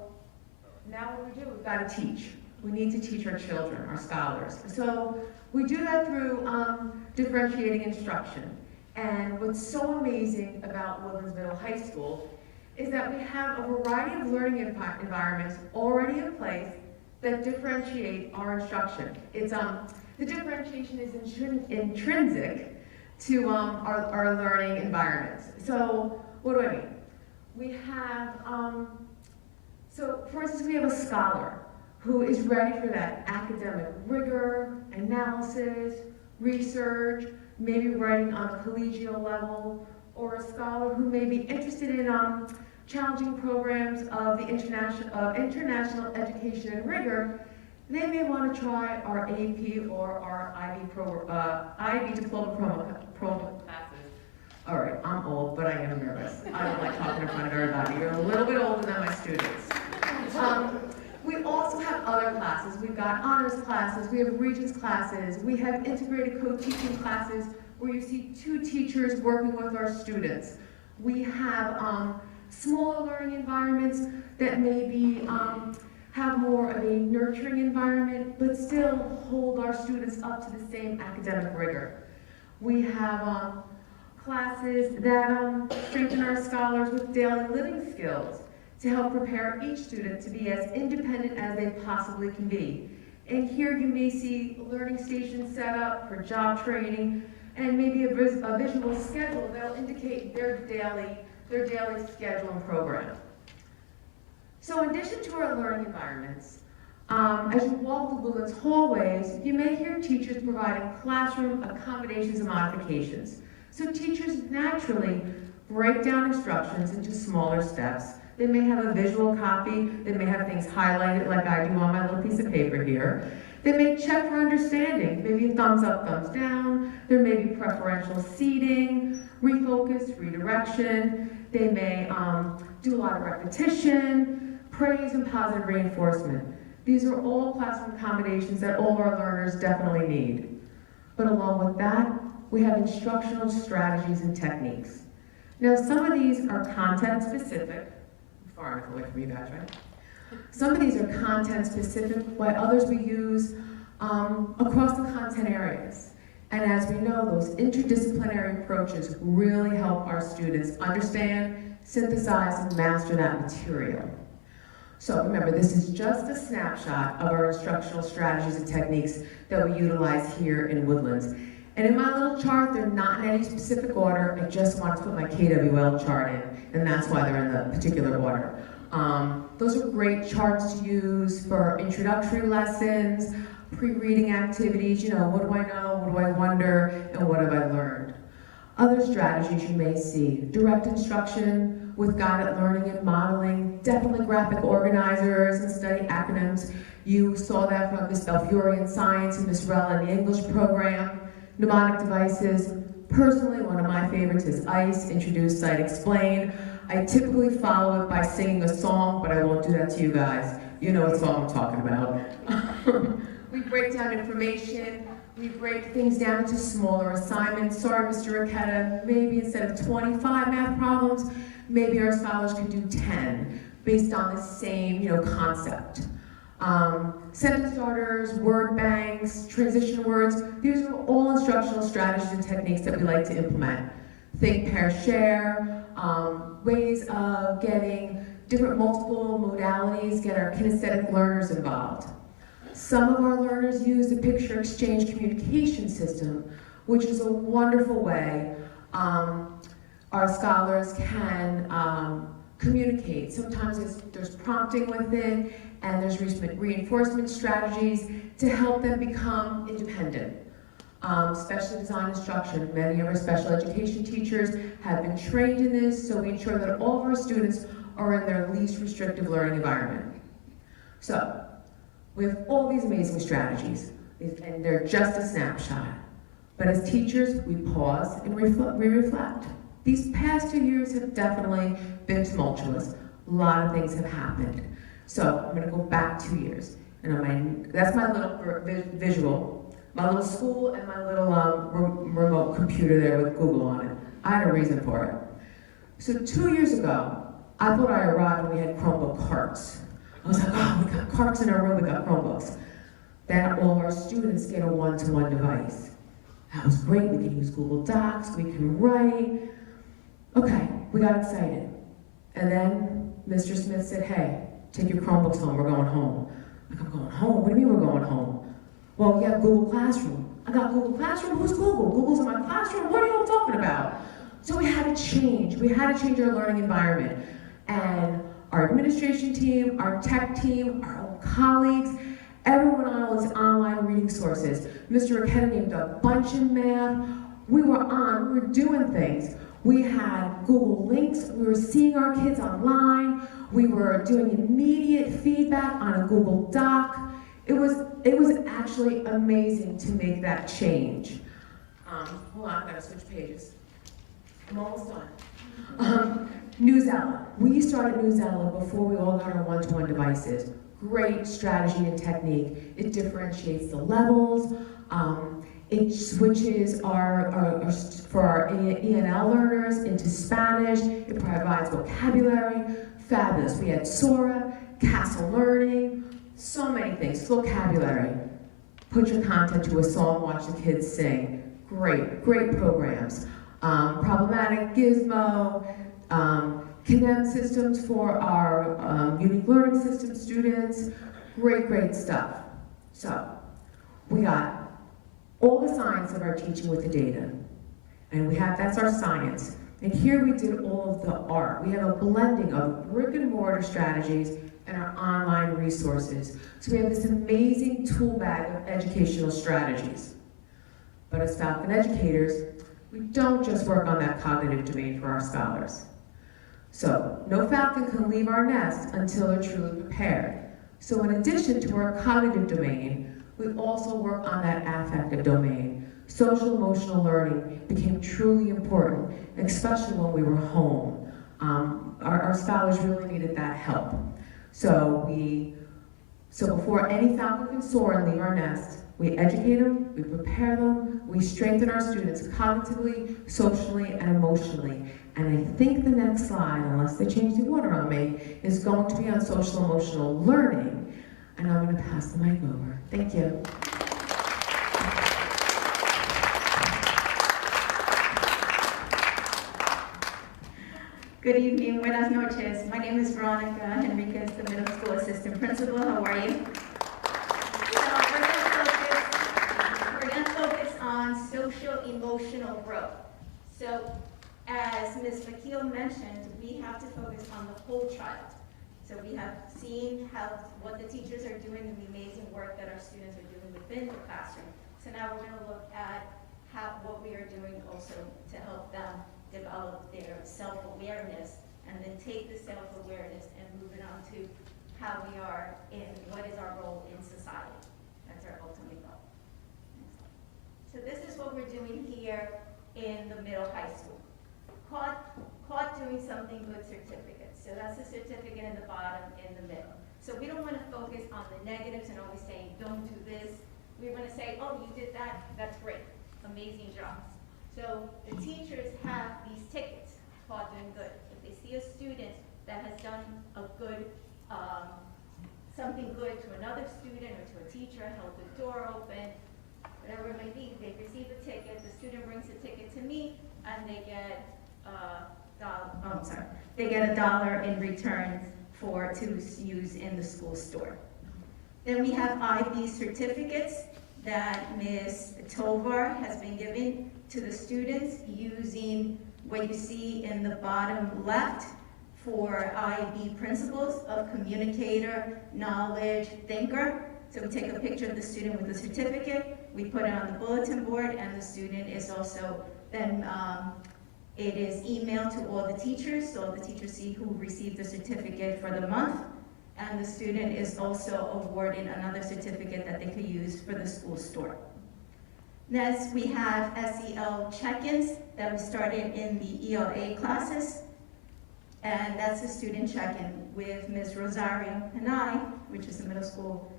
now what do? We've got to teach. We need to teach our children, our scholars. So we do that through differentiating instruction. And what's so amazing about Women's Middle High School is that we have a variety of learning environments already in place that differentiate our instruction. It's the differentiation is intrinsic to our learning environments. So what do I mean? We have, so for instance, we have a scholar who is ready for that academic rigor, analysis, research, maybe writing on a collegial level, or a scholar who may be interested in challenging programs of the international education and rigor. They may want to try our AP or our IB diploma program classes. All right, I'm old, but I am nervous. I don't like talking in front of everybody. You're a little bit older than my students. We also have other classes. We've got honors classes, we have regents classes, we have integrated co-teaching classes where you see 2 teachers working with our students. We have smaller learning environments that maybe have more of a nurturing environment, but still hold our students up to the same academic rigor. We have classes that strengthen our scholars with daily living skills to help prepare each student to be as independent as they possibly can be. And here you may see learning stations set up for job training and maybe a visual schedule that'll indicate their daily schedule and program. So in addition to our learning environments, as you walk the Woodlands hallways, you may hear teachers providing classroom accommodations and modifications. So teachers naturally break down instructions into smaller steps. They may have a visual copy, they may have things highlighted like I do on my little piece of paper here. They may check for understanding, maybe thumbs up, thumbs down. There may be preferential seating, refocus, redirection. They may do a lot of repetition, praise, and positive reinforcement. These are all classroom accommodations that all our learners definitely need. But along with that, we have instructional strategies and techniques. Now, some of these are content specific. I'm far enough away from you guys, right? Some of these are content specific, while others we use across the content areas. And as we know, those interdisciplinary approaches really help our students understand, synthesize, and master that material. So remember, this is just a snapshot of our instructional strategies and techniques that we utilize here in Woodlands. And in my little chart, they're not in any specific order. I just wanted to put my KWL chart in, and that's why they're in the particular order. Those are great charts to use for introductory lessons, pre-reading activities, you know, what do I know, what do I wonder, and what have I learned? Other strategies you may see: direct instruction with guided learning and modeling, definitely graphic organizers and study acronyms. You saw that from Ms. Belfiore in science and Ms. Rella in the English program. Mnemonic devices. Personally, one of my favorites is ICE, Introduce, Cite, Explain. I typically follow it by singing a song, but I won't do that to you guys. You know what song I'm talking about. We break down information. We break things down into smaller assignments. Sorry, Mr. Riquetta, maybe instead of 25 math problems, maybe our scholars could do 10, based on the same, concept. Sentence starters, word banks, transition words, these are all instructional strategies and techniques that we like to implement. Think, pair, share, ways of getting different multiple modalities, get our kinesthetic learners involved. Some of our learners use the picture exchange communication system, which is a wonderful way our scholars can communicate. Sometimes there's prompting with it, and there's reinforcement strategies to help them become independent. Special design instruction. Many of our special education teachers have been trained in this, so we ensure that all of our students are in their least restrictive learning environment. So, we have all these amazing strategies, and they're just a snapshot. But as teachers, we pause and we reflect. These past 2 years have definitely been tumultuous. A lot of things have happened. So I'm gonna go back 2 years. And that's my little visual, my little school and my little remote computer there with Google on it. I had a reason for it. So 2 years ago, I thought I arrived when we had Chromebook carts. I was like, oh, we got carts in our room, we got Chromebooks. Then all of our students get a one-to-one device. That was great, we can use Google Docs, we can write. Okay, we got excited. And then Mr. Smith said, hey, take your Chromebooks home, we're going home. Like, I'm going home? What do you mean we're going home? Well, we have Google Classroom. I got Google Classroom? Who's Google? Google's in my classroom? What do you change. We had to change our learning environment. And our administration team, our tech team, our own colleagues, everyone on all these online reading sources. Mr. Ricketta named a bunch in math. We were doing things. We had Google Links. We were seeing our kids online. We were doing immediate feedback on a Google Doc. It was actually amazing to make that change. Hold on, I gotta switch pages. I'm almost done. Newsella. We started Newsella before we all got our one-to-one devices. Great strategy and technique. It differentiates the levels. It switches for our ENL learners into Spanish. It provides vocabulary. Fabulous. We had Sora, Castle Learning, so many things. Vocabulary. Put your content to a song, watch the kids sing. Great programs. Problematic Gizmo, Connect systems for our unique learning system students. Great stuff. So, we got all the science of our teaching with the data. And that's our science. And here we did all of the art. We have a blending of brick and mortar strategies and our online resources. So we have this amazing tool bag of educational strategies. But as Falcon educators, we don't just work on that cognitive domain for our scholars. So no Falcon can leave our nest until they're truly prepared. So in addition to our cognitive domain, we also work on that affective domain. Social emotional learning became truly important, especially when we were home. Our scholars really needed that help. So before any Falcon can soar and leave our nest, we educate them, we prepare them, we strengthen our students cognitively, socially, and emotionally. And I think the next slide, unless they change the order on me, is going to be on social emotional learning. And I'm going to pass the mic over. Thank you. Good evening, buenas noches. My name is Veronica Henriquez, the middle school assistant principal. How are you? So we're going to focus on social emotional growth. So as Ms. McKeel mentioned, we have to focus on the whole child. So we have seen what the teachers are doing and the amazing work that our students are doing within the classroom. So now we're going to look at what we are doing also to help them develop their self-awareness, and then take the self-awareness and move it on to how we are in what is our role in society. That's our ultimate goal. So this is what we're doing here in the middle high school. Caught doing something good certificate. So that's the certificate in the bottom in the middle. So we don't want to focus on the negatives and always saying, don't do this. We want to say, oh, you did that, that's great, amazing job. So the teachers have these tickets for doing good. If they see a student that has done a good, something good to another student or to a teacher, held the door open, whatever it may be, they receive a ticket, the student brings the ticket to me, and they get $1 in return to use in the school store. Then we have IB certificates that Ms. Tovar has been giving to the students using what you see in the bottom left for IB principles of communicator, knowledge, thinker. So we take a picture of the student with the certificate, we put it on the bulletin board, and the student is also then, it is emailed to all the teachers, so the teachers see who received the certificate for the month, and the student is also awarded another certificate that they could use for the school store. Next, we have SEL check-ins that we started in the ELA classes, and that's the student check-in with Ms. Rosario and I, which is the middle school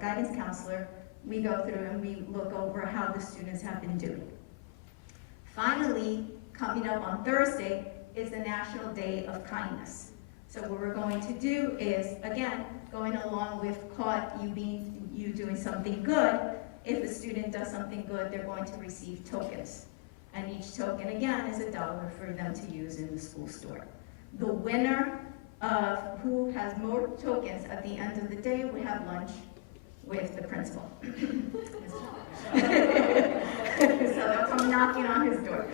guidance counselor. We go through and we look over how the students have been doing. Finally, coming up on Thursday is the National Day of Kindness. So what we're going to do is, again, going along with you doing something good, if a student does something good, they're going to receive tokens. And each token, again, is $1 for them to use in the school store. The winner of who has more tokens at the end of the day will have lunch with the principal. So they'll come knocking on his door.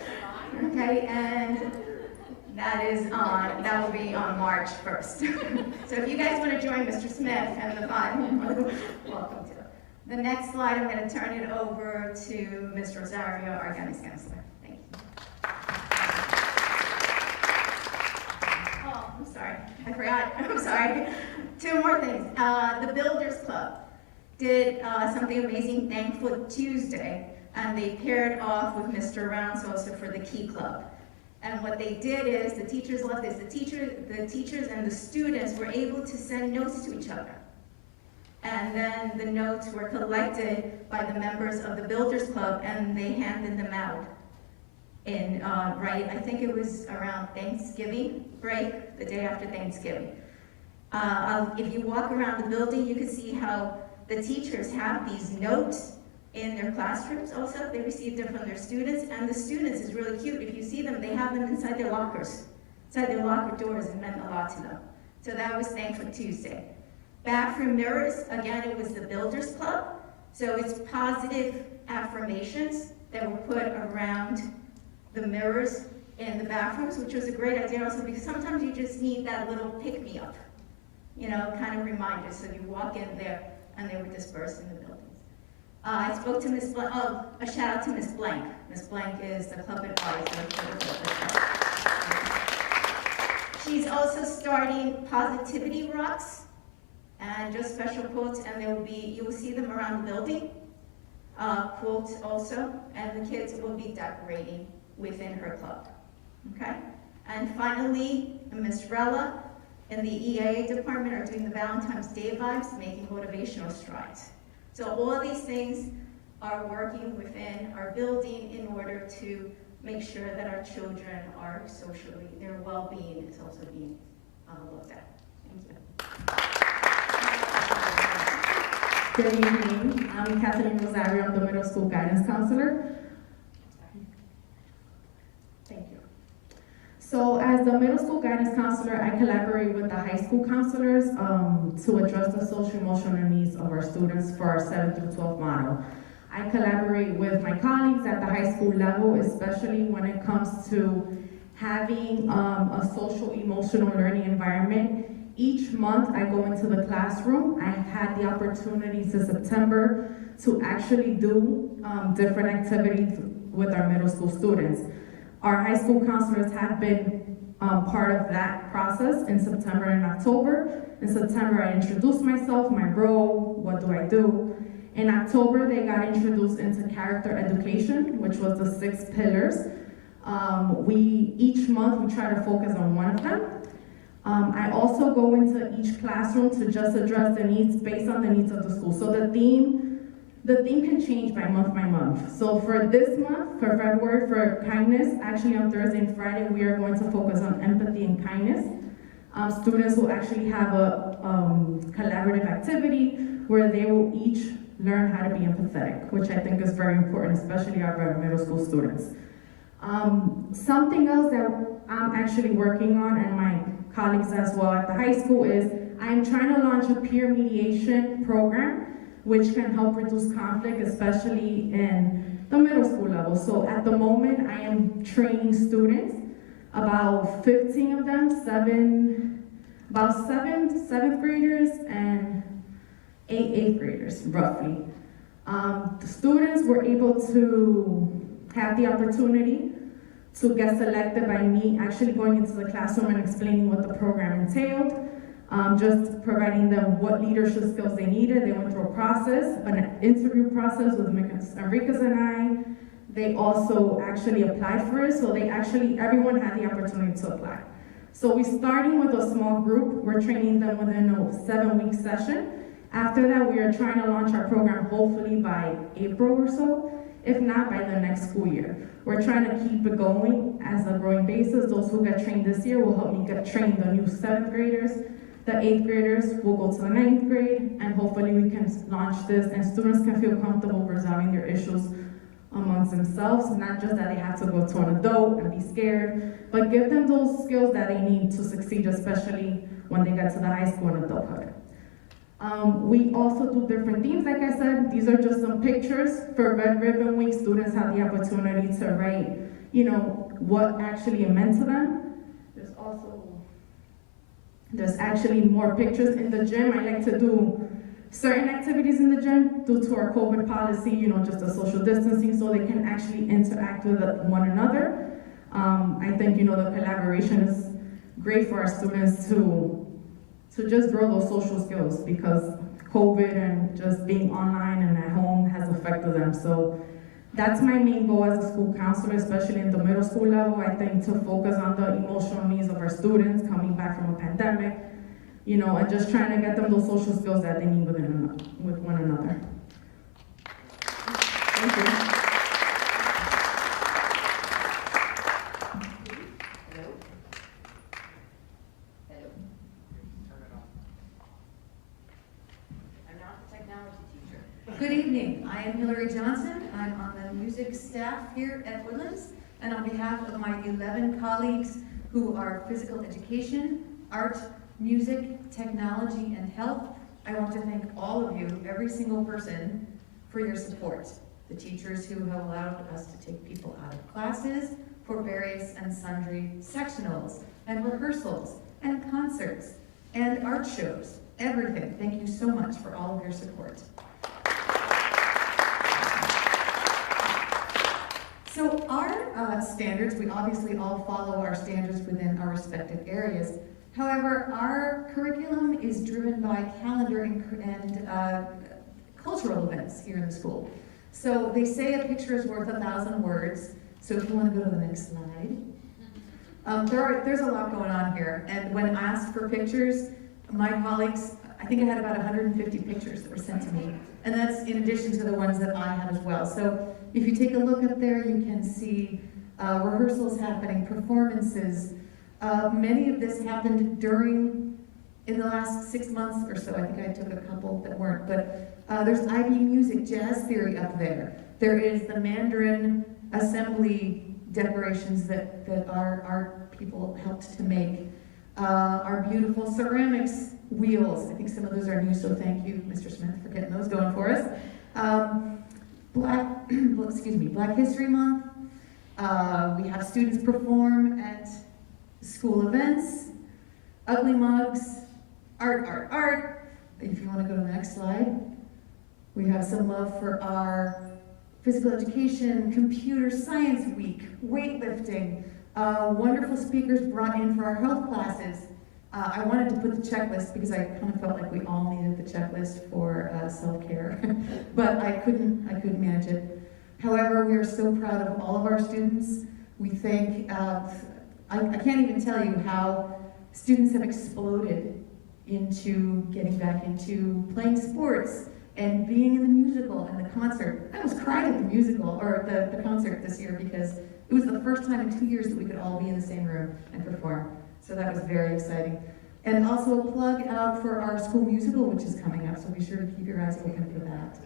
Okay, and that will be on March 1st. So if you guys want to join Mr. Smith and the fun, welcome to. The next slide, I'm going to turn it over to Ms. Rosario, our guidance counselor. Thank you. Oh, I'm sorry. I forgot. I'm sorry. Two more things. The Builders Club did something amazing, Thankful Tuesday, and they paired off with Mr. Rounds also for the Key Club. And what they did is, the teachers loved this, the teachers and the students were able to send notes to each other. And then the notes were collected by the members of the Builders Club, and they handed them out in, I think it was around Thanksgiving break, the day after Thanksgiving. If you walk around the building, you can see how the teachers have these notes in their classrooms also. They received them from their students, and the students is really cute. If you see them, they have them inside their lockers, inside their locker doors, and meant a lot to them. So that was Thankful Tuesday. Bathroom mirrors, again, it was the Builders Club. So it's positive affirmations that were put around the mirrors in the bathrooms, which was a great idea also because sometimes you just need that little pick-me-up, you know, kind of reminder. So you walk in there and they were dispersed in the buildings. I spoke to Ms. Blank, a shout out to Ms. Blank. Ms. Blank is the club advisor for the club. She's also starting Positivity Rocks. And just special quotes, and you will see them around the building. Quotes also, and the kids will be decorating within her club. Okay? And finally, Ms. Rella and the EAA department are doing the Valentine's Day vibes, making motivational strides. So all these things are working within our building in order to make sure that our children are socially, their well-being is also being looked at. Thank you. Good evening. I'm Kathleen Rosario. I'm the middle school guidance counselor. Thank you. So as the middle school guidance counselor, I collaborate with the high school counselors to address the social emotional needs of our students for our 7 through 12 model. I collaborate with my colleagues at the high school level, especially when it comes to having a social emotional learning environment. Each month I go into the classroom. I've had the opportunity since September to actually do different activities with our middle school students. Our high school counselors have been part of that process in September and October. In September I introduced myself, my role, what do I do. In October they got introduced into character education, which was the 6 pillars. Each month we try to focus on one of them. I also go into each classroom to just address the needs based on the needs of the school. So the theme can change by month. So for this month, for February, for kindness, actually on Thursday and Friday, we are going to focus on empathy and kindness. Students will actually have a collaborative activity where they will each learn how to be empathetic, which I think is very important, especially our middle school students. Something else that I'm actually working on, and my colleagues as well at the high school, is I'm trying to launch a peer mediation program which can help reduce conflict, especially in the middle school level. So at the moment I am training students, about 15 of them, about seven 7th graders and 8 8th graders roughly. The students were able to have the opportunity to get selected by me actually going into the classroom and explaining what the program entailed, just providing them what leadership skills they needed. They went through a process, an interview process with Ms. Enriquez and I. They also actually applied for it, so everyone had the opportunity to apply. So we're starting with a small group. We're training them within a 7-week session. After that, we are trying to launch our program hopefully by April or so, if not by the next school year. We're trying to keep it going as a growing basis. Those who get trained this year will help me get trained the new 7th graders. The 8th graders will go to the 9th grade, and hopefully we can launch this and students can feel comfortable resolving their issues amongst themselves, not just that they have to go to an adult and be scared, but give them those skills that they need to succeed, especially when they get to the high school and adulthood. We also do different themes, like I said. These are just some pictures. For Red Ribbon Week, students have the opportunity to write, what actually it meant to them. There's actually more pictures in the gym. I like to do certain activities in the gym due to our COVID policy, just the social distancing, so they can actually interact with one another. I think, the collaboration is great for our students to just grow those social skills, because COVID and just being online and at home has affected them. So that's my main goal as a school counselor, especially in the middle school level. I think to focus on the emotional needs of our students coming back from a pandemic, and just trying to get them those social skills that they need with one another. Thank you. Good evening. I am Hillary Johnson. I'm on the music staff here at Woodlands, and on behalf of my 11 colleagues who are physical education, art, music, technology, and health, I want to thank all of you, every single person, for your support. The teachers who have allowed us to take people out of classes for various and sundry sectionals and rehearsals and concerts and art shows, everything. Thank you so much for all of your support. So our standards, we obviously all follow our standards within our respective areas. However, our curriculum is driven by calendar and cultural events here in the school. So they say a picture is worth 1,000 words. So if you want to go to the next slide. There's a lot going on here. And when asked for pictures, my colleagues, I think I had about 150 pictures that were sent to me. And that's in addition to the ones that I have as well. So if you take a look up there, you can see rehearsals happening, performances. Many of this happened in the last 6 months or so. I think I took a couple that weren't, but there's IB music, jazz theory up there. There is the Mandarin assembly decorations that our people helped to make. Our beautiful ceramics wheels. I think some of those are new, so thank you, Mr. Smith, for getting those going for us. Black History Month. We have students perform at school events, ugly mugs, art. If you want to go to the next slide. We have some love for our physical education, computer science week, weightlifting, wonderful speakers brought in for our health classes. I wanted to put the checklist because I kind of felt like we all needed the checklist for self-care, but I couldn't manage it. However, we are so proud of all of our students. We think, I can't even tell you how students have exploded into getting back into playing sports and being in the musical and the concert. I almost cried at the musical, or the concert this year, because it was the first time in 2 years that we could all be in the same room and perform. So that was very exciting. And also a plug out for our school musical, which is coming up, so be sure to keep your eyes open for that.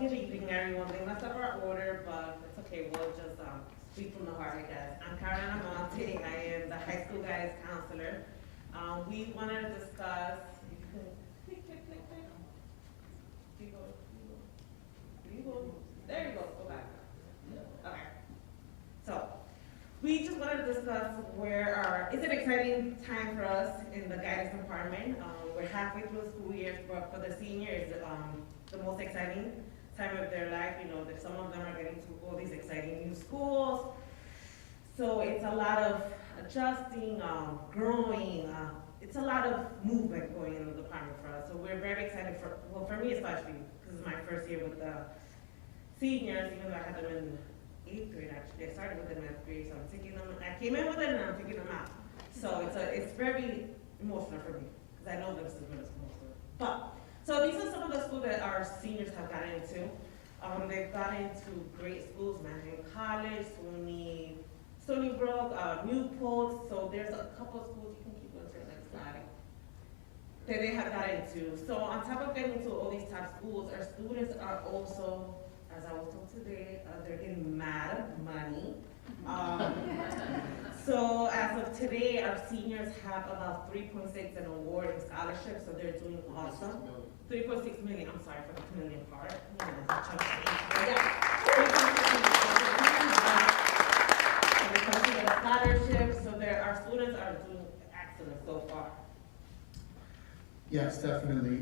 Good evening, everyone. They messed up our order, but it's okay. We'll just speak from the heart, I guess. I'm Karen Amonte. I am the high school guidance counselor. We wanted to discuss. There you go. Go back. Okay. So we just wanted to discuss it's an exciting time for us in the guidance department. We're halfway through the school year, but for the seniors, the most exciting time of their life. That some of them are getting to all these exciting new schools. So it's a lot of adjusting, growing. It's a lot of movement going in the department for us. So we're very excited for me especially, because it's my first year with the seniors, even though I had them in 8th grade, actually. I started with them in 8th grade, so I'm taking them, I came in with it and I'm taking them out. So it's very emotional for me, because I know them since middle school. So these are some of the schools that our seniors have gotten into. They've gotten into great schools, Manhattan College, Stony Brook, Newport, so there's a couple of schools, you can keep going to the next slide, that they have gotten into. So on top of getting into all these top schools, our students are also, as I was told today, they're getting mad money. So as of today, our seniors have about 3.6 in award and scholarships, so they're doing awesome. 3.6 million, I'm sorry for the million part. You know, it's a chunk of change, but yeah. 3.6 million. So they're coming to get a scholarship, so our students are doing excellent so far. Yes, definitely.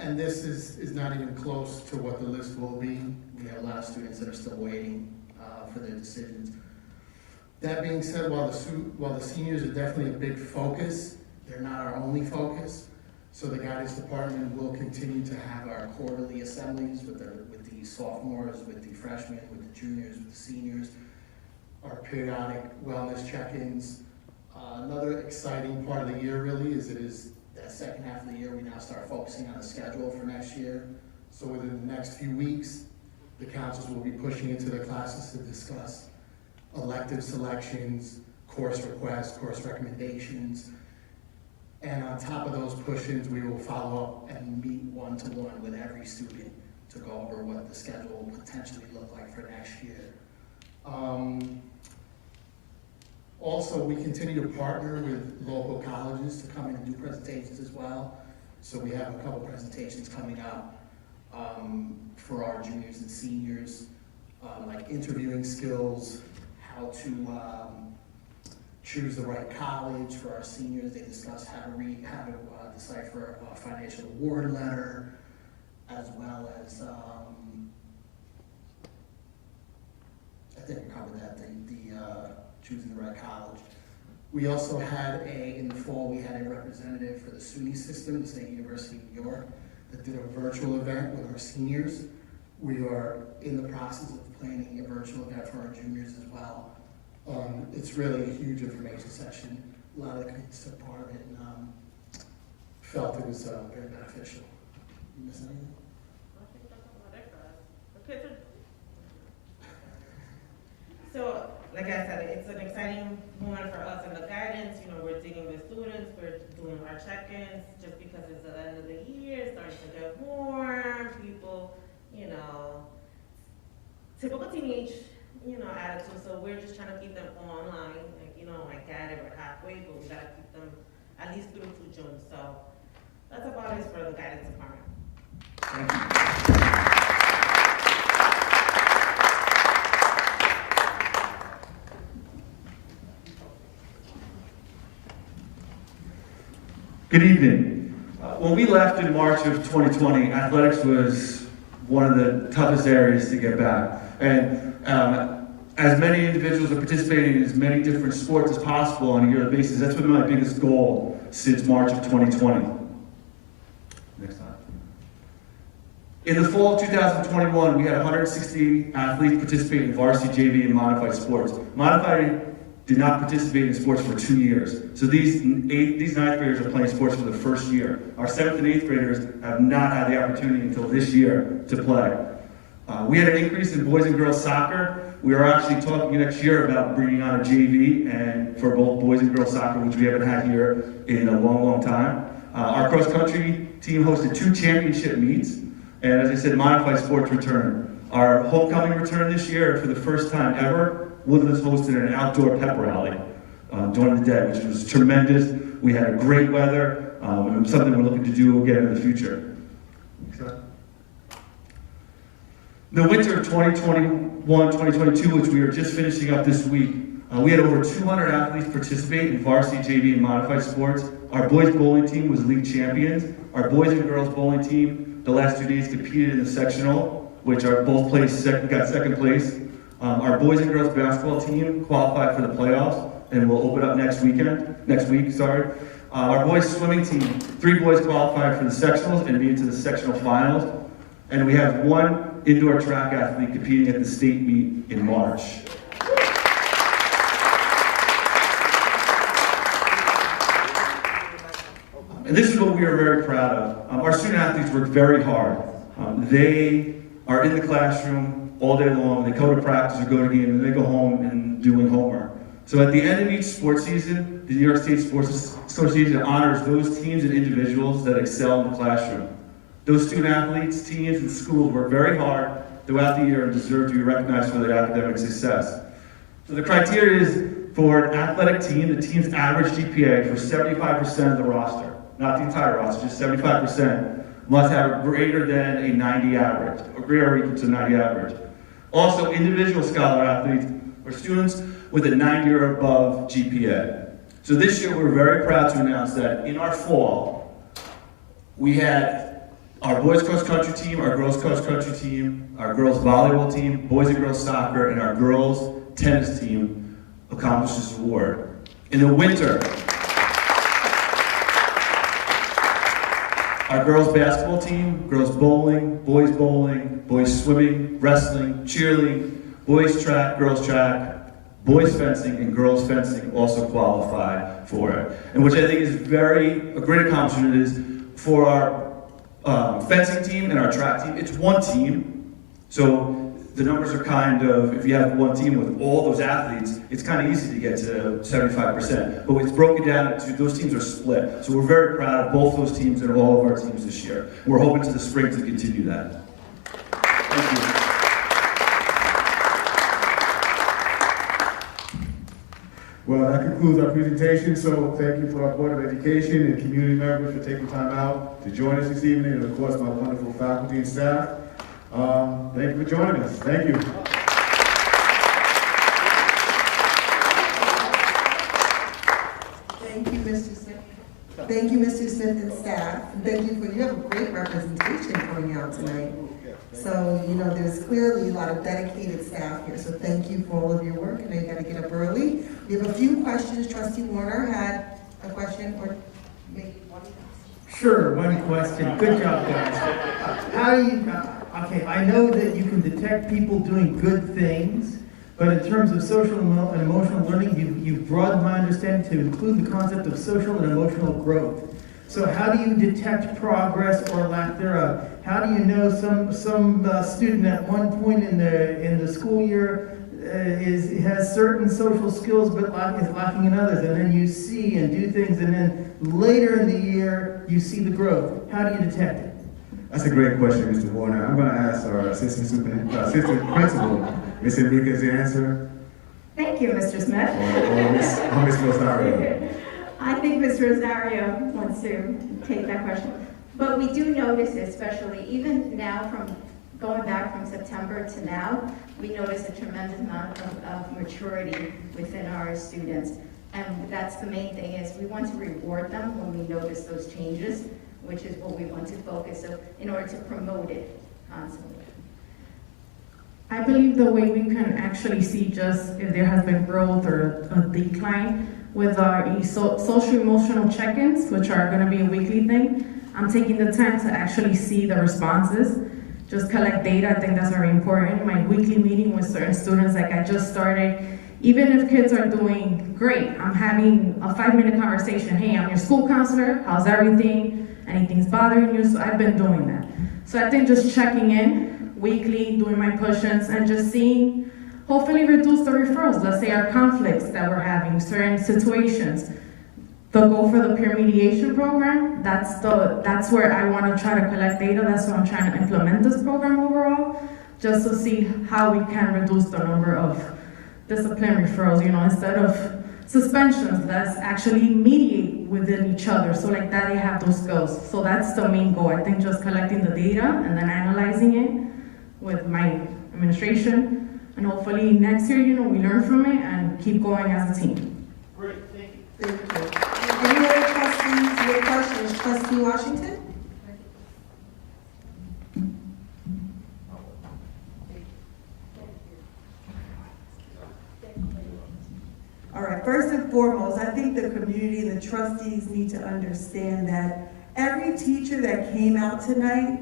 And this is not even close to what the list will be. We have a lot of students that are still waiting for their decisions. That being said, while the seniors are definitely a big focus, they're not our only focus. So the guidance department will continue to have our quarterly assemblies with the sophomores, with the freshmen, with the juniors, with the seniors, our periodic wellness check-ins. Another exciting part of the year really is that second half of the year we now start focusing on the schedule for next year. So within the next few weeks, the councils will be pushing into their classes to discuss elective selections, course requests, course recommendations. And on top of those push-ins, we will follow up and meet one-to-one with every student to go over what the schedule will potentially look like for next year. Also, we continue to partner with local colleges to come in and do presentations as well. So we have a couple presentations coming up for our juniors and seniors, like interviewing skills, how to choose the right college. For our seniors, they discuss how to decipher a financial award letter, as well as, I think we covered that, choosing the right college. We also had in the fall, we had a representative for the SUNY system, the State University of New York, that did a virtual event with our seniors. We are in the process of planning a virtual event for our juniors as well. It's really a huge information session. A lot of the kids took part of it and felt it was very beneficial. You miss anything? I think that's about it for us. Okay, so, like I said, it's an exciting moment for us in the guidance. You know, we're digging with students, we're doing our check-ins, just because it's the end of the year, it's starting to get warm, people, you know, typical teenage, you know, attitude. So we're just trying to keep them online. Like, you know, I get it, we're halfway, but we gotta keep them at least through to June. So that's about it for the guidance department. Thank you. Good evening. When we left in March of 2020, athletics was one of the toughest areas to get back. And as many individuals are participating in as many different sports as possible on a yearly basis, that's been my biggest goal since March of 2020. Next slide. In the fall of 2021, we had 160 athletes participate in varsity JV and modified sports. Modified did not participate in sports for 2 years. So these ninth graders are playing sports for the first year. Our 7th and 8th graders have not had the opportunity until this year to play. We had an increase in boys and girls soccer. We are actually talking next year about bringing on a JV and for both boys and girls soccer, which we haven't had here in a long, long time. Our cross country team hosted 2 championship meets. And as I said, modified sports return. Our homecoming return this year, for the first time ever, Woodlands hosted an outdoor pep rally during the day, which was tremendous. We had a great weather, and it was something we're looking to do again in the future. The winter of 2021-2022, which we are just finishing up this week, we had over 200 athletes participate in varsity JV and modified sports. Our boys bowling team was league champions. Our boys and girls bowling team, the last 2 days, competed in the sectional, which are both got second place. Our boys and girls basketball team qualified for the playoffs and will open up next week. Our boys swimming team, 3 boys qualified for the sectionals and made it to the sectional finals. And we have one indoor track athlete competing at the state meet in March. And this is what we are very proud of. Our student athletes work very hard. They are in the classroom all day long. They go to practice or go to game, and they go home and doing homework. So at the end of each sports season, the New York State Sports Association honors those teams and individuals that excel in the classroom. Those student athletes, teams, and schools work very hard throughout the year and deserve to be recognized for their academic success. So the criteria is for an athletic team, the team's average GPA for 75% of the roster. Not the entire roster, just 75%, must have a greater than a 90 average, or greater or equal to 90 average. Also, individual scholar athletes or students with a 90 or above GPA. So this year, we're very proud to announce that in our fall, we had our boys cross country team, our girls cross country team, our girls volleyball team, boys and girls soccer, and our girls tennis team accomplish this award. In the winter, our girls basketball team, girls bowling, boys swimming, wrestling, cheerleading, boys track, boys fencing, and girls fencing also qualify for it. And which I think is a great accomplishment is for our fencing team and our track team. It's one team, so the numbers are kind of, if you have one team with all those athletes, it's kind of easy to get to 75%. But it's broken down into, those teams are split. So we're very proud of both those teams and all of our teams this year. We're hoping to the spring to continue that. Thank you. Well, that concludes our presentation, so thank you for our Board of Education and community members for taking time out to join us this evening, and of course my wonderful faculty and staff. Thank you for joining us. Thank you. Thank you, Mr. Smith. Thank you, Mr. Smith and staff. And thank you for, you have a great representation coming out tonight. So, you know, there's clearly a lot of dedicated staff here, so thank you for all of your work. I know you gotta get up early. We have a few questions. Trustee Warner had a question, or maybe one. Sure, one question. Good job, guys. How do you, okay, I know that you can detect people doing good things, but in terms of social and emotional learning, you've broadened my understanding to include the concept of social and emotional growth. So how do you detect progress or lack thereof? How do you know some student at one point in the school year has certain social skills but is lacking in others, and then you see and do things, and then later in the year you see the growth? How do you detect it? That's a great question, Mr. Warner. I'm going to ask our assistant principal, Ms. Enriquez, to answer. Thank you, Mr. Smith. Or Ms. Rosario. I think Ms. Rosario wants to take that question. But we do notice, especially even now, from going back from September to now, we notice a tremendous amount of maturity within our students. And that's the main thing, is we want to reward them when we notice those changes, which is what we want to focus on in order to promote it constantly. I believe the way we can actually see just if there has been growth or a decline with our social-emotional check-ins, which are going to be a weekly thing. I'm taking the time to actually see the responses, just collect data. I think that's very important. My weekly meeting with certain students, like I just started, even if kids are doing great, I'm having a 5-minute conversation. Hey, I'm your school counselor. How's everything? Anything's bothering you? So I've been doing that. So I think just checking in weekly, doing my push-ins, and just seeing, hopefully reduce the referrals. Let's say our conflicts that we're having, certain situations. The goal for the peer mediation program, that's where I want to try to collect data. That's why I'm trying to implement this program overall, just to see how we can reduce the number of discipline referrals, you know, instead of suspensions, let's actually mediate within each other. So like that, they have those skills. So that's the main goal. I think just collecting the data and then analyzing it with my administration. And hopefully next year, you know, we learn from it and keep going as a team. Great, thank you. Thank you. Any other trustees with questions? Trustee Washington? All right, first and foremost, I think the community and the trustees need to understand that every teacher that came out tonight,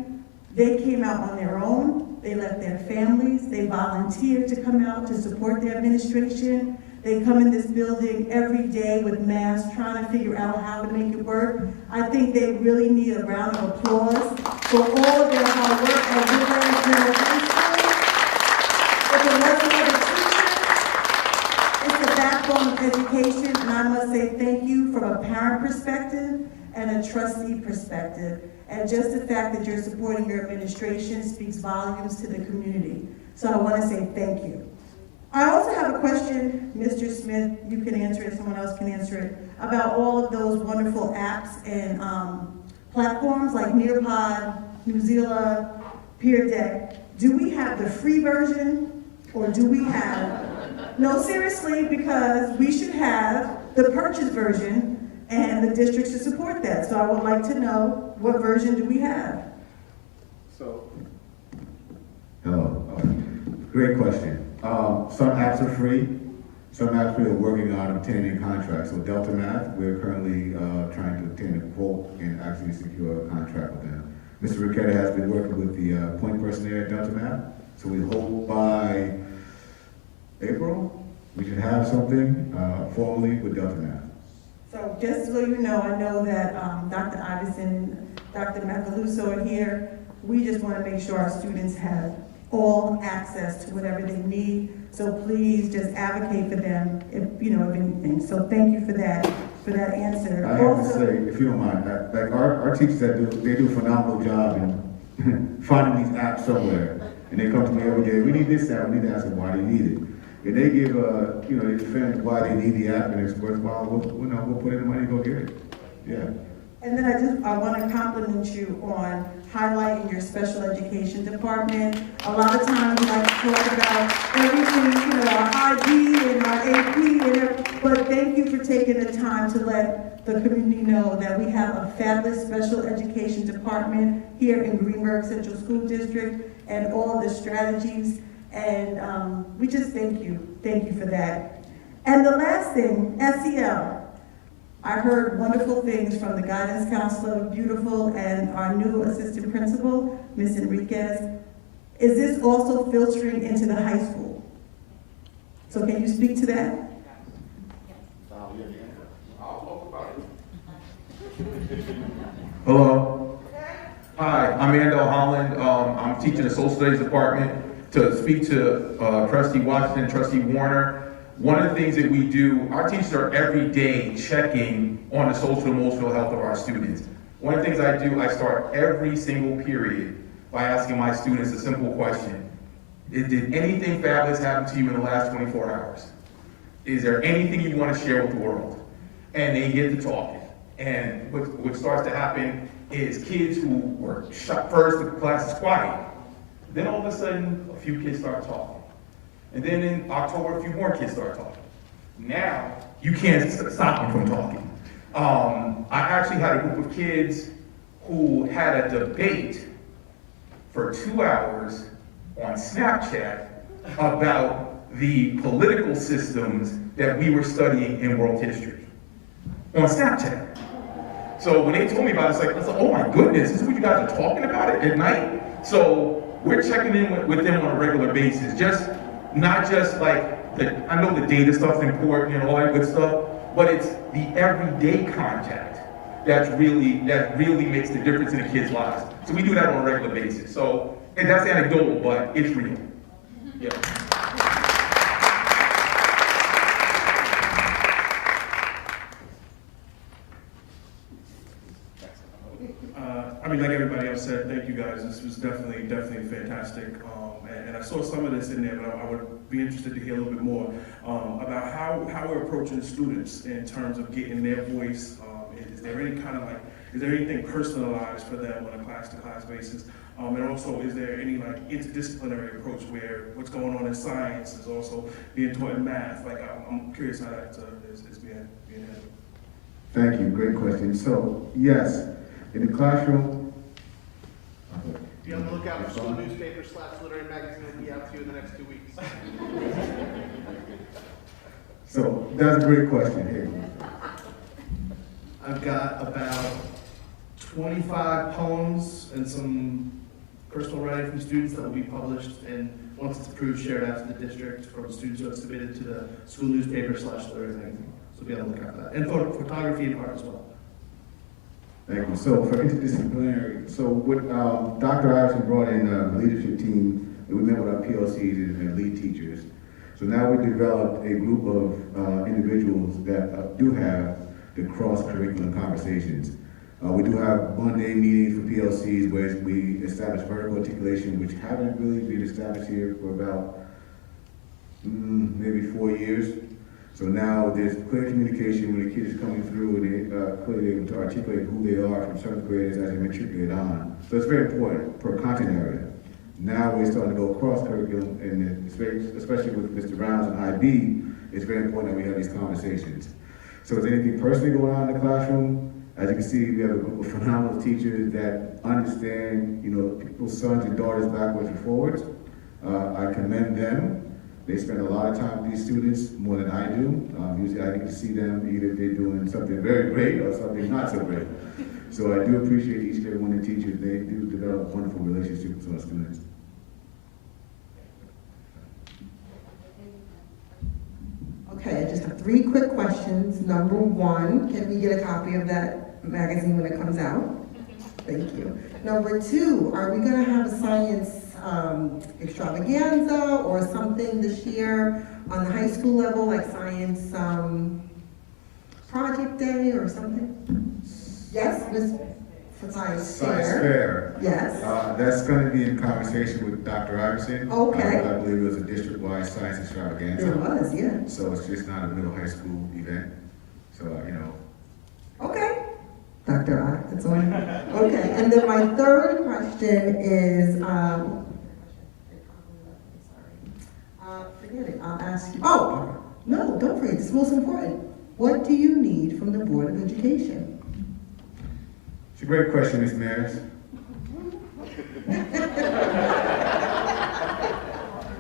They came out on their own, they left their families, they volunteered to come out to support their administration. They come in this building every day with masks, trying to figure out how to make it work. I think they really need a round of applause for all of their hard work at Woodlands Middle High School. If it wasn't for the teachers, it's the backbone of education, and I must say thank you from a parent perspective and a trustee perspective. And just the fact that you're supporting your administration speaks volumes to the community. So I want to say thank you. I also have a question, Mr. Smith, you can answer it, someone else can answer it, about all of those wonderful apps and platforms like Nearpod, Newzilla, Peer Deck. Do we have the free version, or do we have, no, seriously, because we should have the purchase version, and the district should support that. So I would like to know, what version do we have? Hello. Great question. Some apps are free. Some apps we are working on obtaining contracts. So Delta Math, we're currently trying to obtain a quote and actually secure a contract with them. Mr. Riquetta has been working with the point person there at Delta Math. So we hope by April, we should have something formally with Delta Math. So just so you know, I know that Dr. Iverson, Dr. Macaluso are here. We just want to make sure our students have all access to whatever they need. So please just advocate for them, if anything. So thank you for that answer. I have to say, if you don't mind, like our teachers they do a phenomenal job in finding these apps somewhere, and they come to me every day. We need this app. We need that. I said, why do you need it? And they give they defend why they need the app, and it's worthwhile. We'll put in the money to go get it. Yeah. And then I want to compliment you on highlighting your special education department. A lot of times we like to talk about everything, our IB and our AP, but thank you for taking the time to let the community know that we have a fabulous special education department here in Greenberg Central School District and all the strategies. And we just thank you. Thank you for that. And the last thing, SEL. I heard wonderful things from the guidance counselor, beautiful, and our new assistant principal, Ms. Enriquez. Is this also filtering into the high school? So can you speak to that? Hello. Hi, I'm Andel Holland. I'm teaching the social studies department. To speak to Trustee Washington, Trustee Warner, one of the things that we do, our teachers are every day checking on the social and emotional health of our students. One of the things I do, I start every single period by asking my students a simple question. Did anything fabulous happen to you in the last 24 hours? Is there anything you want to share with the world? And they get to talking. And what starts to happen is kids who were shut first, the class is quiet. Then all of a sudden, a few kids start talking. And then in October, a few more kids start talking. Now, you can't stop them from talking. I actually had a group of kids who had a debate for 2 hours on Snapchat about the political systems that we were studying in world history on Snapchat. So when they told me about it, I was like, oh my goodness, this is what you guys are talking about at night? So we're checking in with them on a regular basis, not just like, I know the data stuff's important and all that good stuff, but it's the everyday contact that really makes the difference in the kids' lives. So we do that on a regular basis. So, and that's anecdotal, but it's real. Yeah. Like everybody else said, thank you guys. This was definitely fantastic. And I saw some of this in there, but I would be interested to hear a little bit more about how we're approaching students in terms of getting their voice. Is there any kind of is there anything personalized for them on a class-to-class basis? And also, is there any interdisciplinary approach where what's going on in science is also being taught in math? I'm curious how that is being handled. Thank you, great question. So, yes, in the classroom. Be on the lookout for school newspaper / literary magazine will be out to you in the next 2 weeks. So, that's a great question. Here. I've got about 25 poems and some professional writing from students that will be published and, once it's approved, shared out to the district from students who have submitted to the school newspaper/Letters magazine. So be able to look out for that. And photography and art as well. Thank you. So for interdisciplinary, so what Dr. Iverson brought in a leadership team, and we met with our PLCs and lead teachers. So now we developed a group of individuals that do have the cross-curriculum conversations. We do have Monday meetings for PLCs where we establish vertical articulation, which haven't really been established here for about maybe 4 years. So now there's clear communication when the kid is coming through and they clearly able to articulate who they are from seventh graders as they matriculate on. So it's very important for a content area. Now we're starting to go cross-curriculum, and especially with Mr. Brown's and IB, it's very important that we have these conversations. So is anything personally going on in the classroom? As you can see, we have a group of phenomenal teachers that understand, people's sons and daughters backwards and forwards. I commend them. They spend a lot of time with these students, more than I do. Usually I get to see them either they're doing something very great or something not so great. So I do appreciate each and every one of the teachers. They do develop wonderful relationships with our students. Okay, I just have 3 quick questions. Number 1, can we get a copy of that magazine when it comes out? Thank you. Number 2, are we gonna have a science extravaganza or something this year on the high school level, like science project day or something? Yes, Ms. For science fair. Yes. That's going to be in conversation with Dr. Iverson. Okay. I believe it was a district-wide science extravaganza. It was, yeah. So it's just not a middle high school event. So, Okay. Dr. I, that's on. Okay, and then my third question is, forget it, I'll ask you. Oh, no, don't forget, it's most important. What do you need from the Board of Education? It's a great question, Ms. Maris. I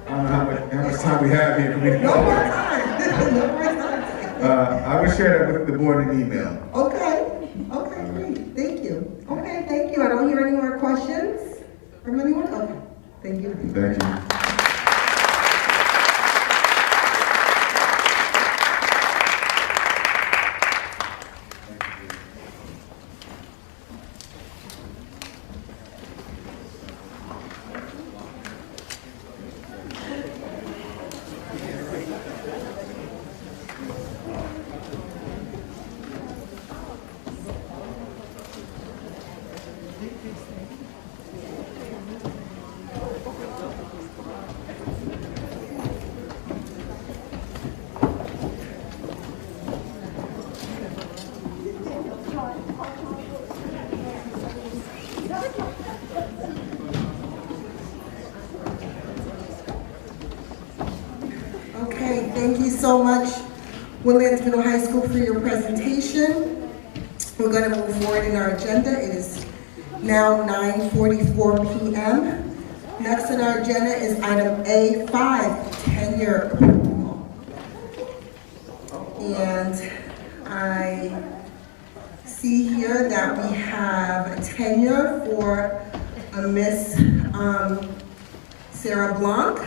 don't know how much time we have here for me to No more time. No more time. I will share that with the board in email. Okay, great, thank you. Okay, thank you. I don't hear any more questions from anyone? Okay, thank you. Thank you. Okay, thank you so much, Woodlands Middle High School, for your presentation. We're going to move forward in our agenda. It is now 9:44 p.m. Next on our agenda is item A5, tenure approval. And I see here that we have a tenure for a Miss Sarah Blanc.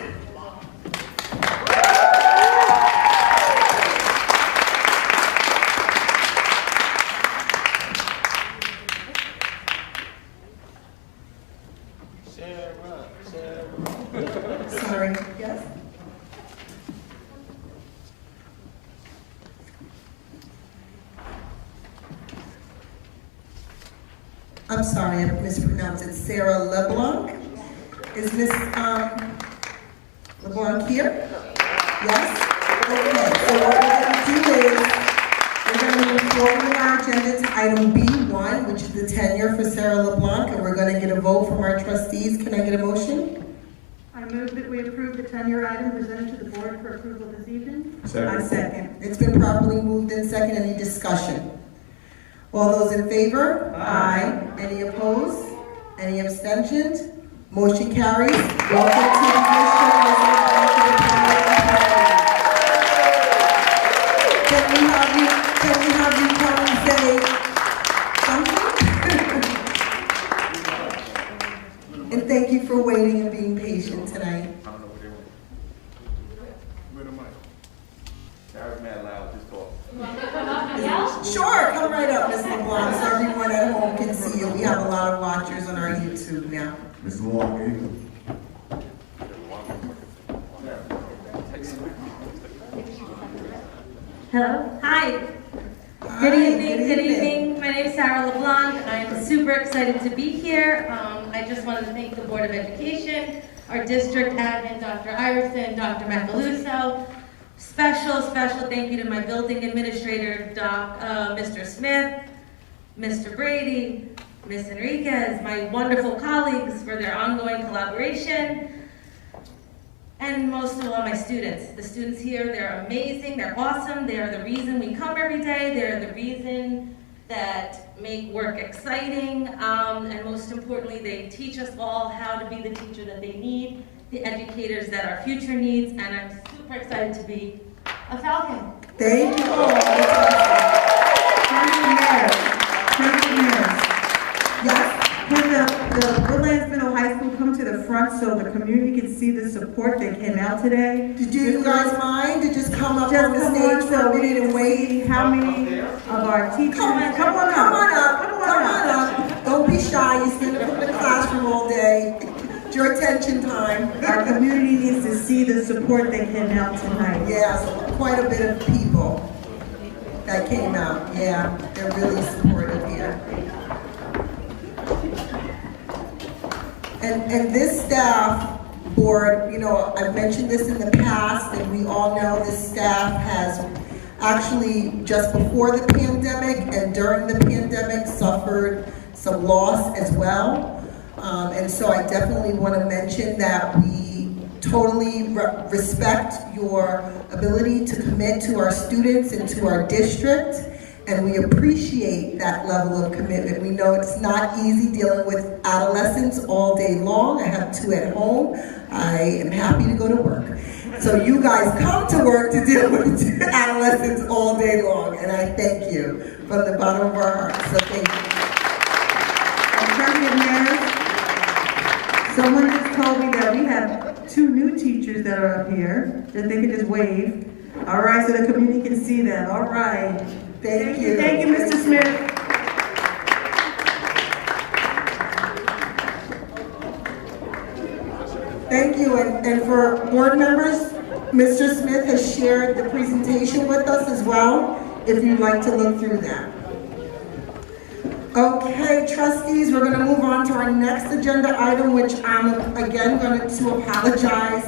Sorry, yes? I'm sorry, I mispronounced it. Sarah LeBlanc. Is Miss LeBlanc here? Yes? Okay, so what we're going to do is we're going to move forward in our agenda to item B1, which is the tenure for Sarah LeBlanc, and we're going to get a vote from our trustees. Can I get a motion? I move that we approve the tenure item presented to the board for approval this evening. I second. It's been properly moved in second. Any discussion? All those in favor? Aye. Any opposed? Any abstentions? Motion carries. Welcome to the Can we have you come and say something? And thank you for for waiting and being patient tonight. Sarah's mad loud, just talk. Sure, come right up, Ms. LeBlanc, so everyone at home can see you. We have a lot of watchers on our YouTube now. Mr. Long, here you Hello. Hi. Good evening. Good evening. My name is Sarah LeBlanc. I'm super excited to be here. I just wanted to thank the Board of Education, our district admin, Dr. Iverson, Dr. Macaluso. Special thank you to my building administrator, Mr. Smith, Mr. Brady, Ms. Enriquez, my wonderful colleagues for their ongoing collaboration. And most of all, my students. The students here, they're amazing, they're awesome, they are the reason we come every day, they're the reason that make work exciting, and most importantly, they teach us all how to be the teacher that they need, the educators that our future needs, and I'm super excited to be a Falcon. Thank you all. Yes. Can the Woodlands Middle High School come to the front so the community can see the support that came out today? Did you guys mind to just come up on the stage for a minute and wait? How many of our teachers? Come on up. Don't be shy. You stand up in the classroom all day. It's your attention time. Our community needs to see the support that came out tonight. Yes, quite a bit of people that came out. Yeah, they're really supportive here. And this staff board, you know, I've mentioned this in the past, and we all know this staff has actually, just before the pandemic and during the pandemic, suffered some loss as well. And so I definitely want to mention that we totally respect your ability to commit to our students and to our district, and we appreciate that level of commitment. We know it's not easy dealing with adolescents all day long. I have 2 at home. I am happy to go to work. So you guys come to work to deal with adolescents all day long, and I thank you from the bottom of our hearts. So thank you. Someone just told me that we have 2 new teachers that are up here, that they can just wave. All right, so the community can see them. All right. Thank you. Thank you, Mr. Smith. Thank you, and for board members, Mr. Smith has shared the presentation with us as well, if you'd like to look through that. Okay, trustees, we're going to move on to our next agenda item, which I'm again going to apologize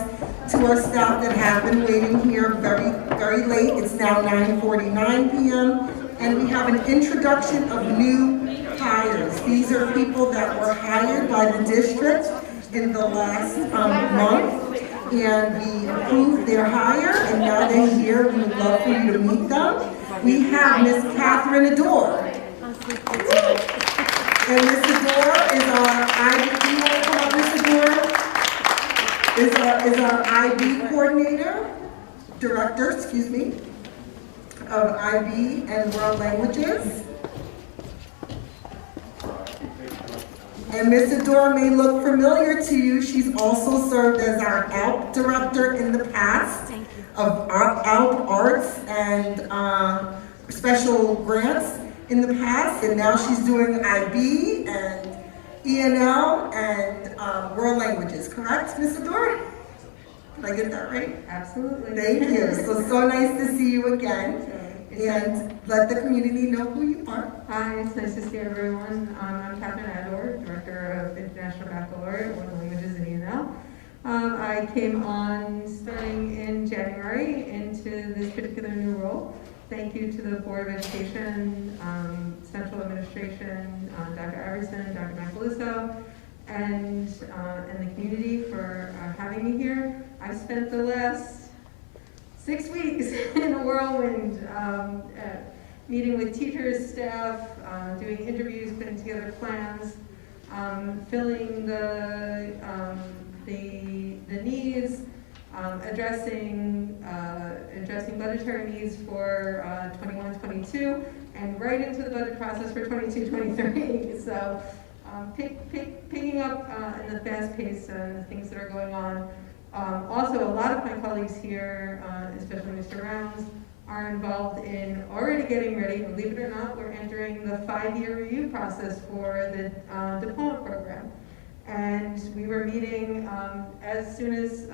to our staff that have been waiting here very, very late. It's now 9:49 p.m. and we have an introduction of new hires. These are people that were hired by the district in the last month, and we approved their hire, and now they're here. We would love for you to meet them. We have Miss Catherine Adore. And Ms. Adore is our is our IB coordinator, director, excuse me, of IB and World Languages. And Ms. Adore may look familiar to you. She's also served as our ALP director in the past of ALP Arts and special grants in the past, and now she's doing IB and ENL and World Languages, correct, Ms. Adore? Did I get that right? Absolutely. Thank you. So nice to see you again. And let the community know who you are. Hi, it's nice to see everyone. I'm Catherine Adore, Director of International Baccalaureate, World Languages and ENL. I came on starting in January into this particular new role. Thank you to the Board of Education, Central Administration, Dr. Iverson, Dr. Macaluso, and the community for having me here. I've spent the last 6 weeks in a whirlwind, meeting with teachers, staff, doing interviews, putting together plans, filling the needs, addressing budgetary needs for 21-22, and right into the budget process for 22-23. So picking up in the fast pace and the things that are going on. Also, a lot of my colleagues here, especially Mr. Rounds, are involved in already getting ready. Believe it or not, we're entering the 5-year review process for the diploma program. And we were meeting as soon as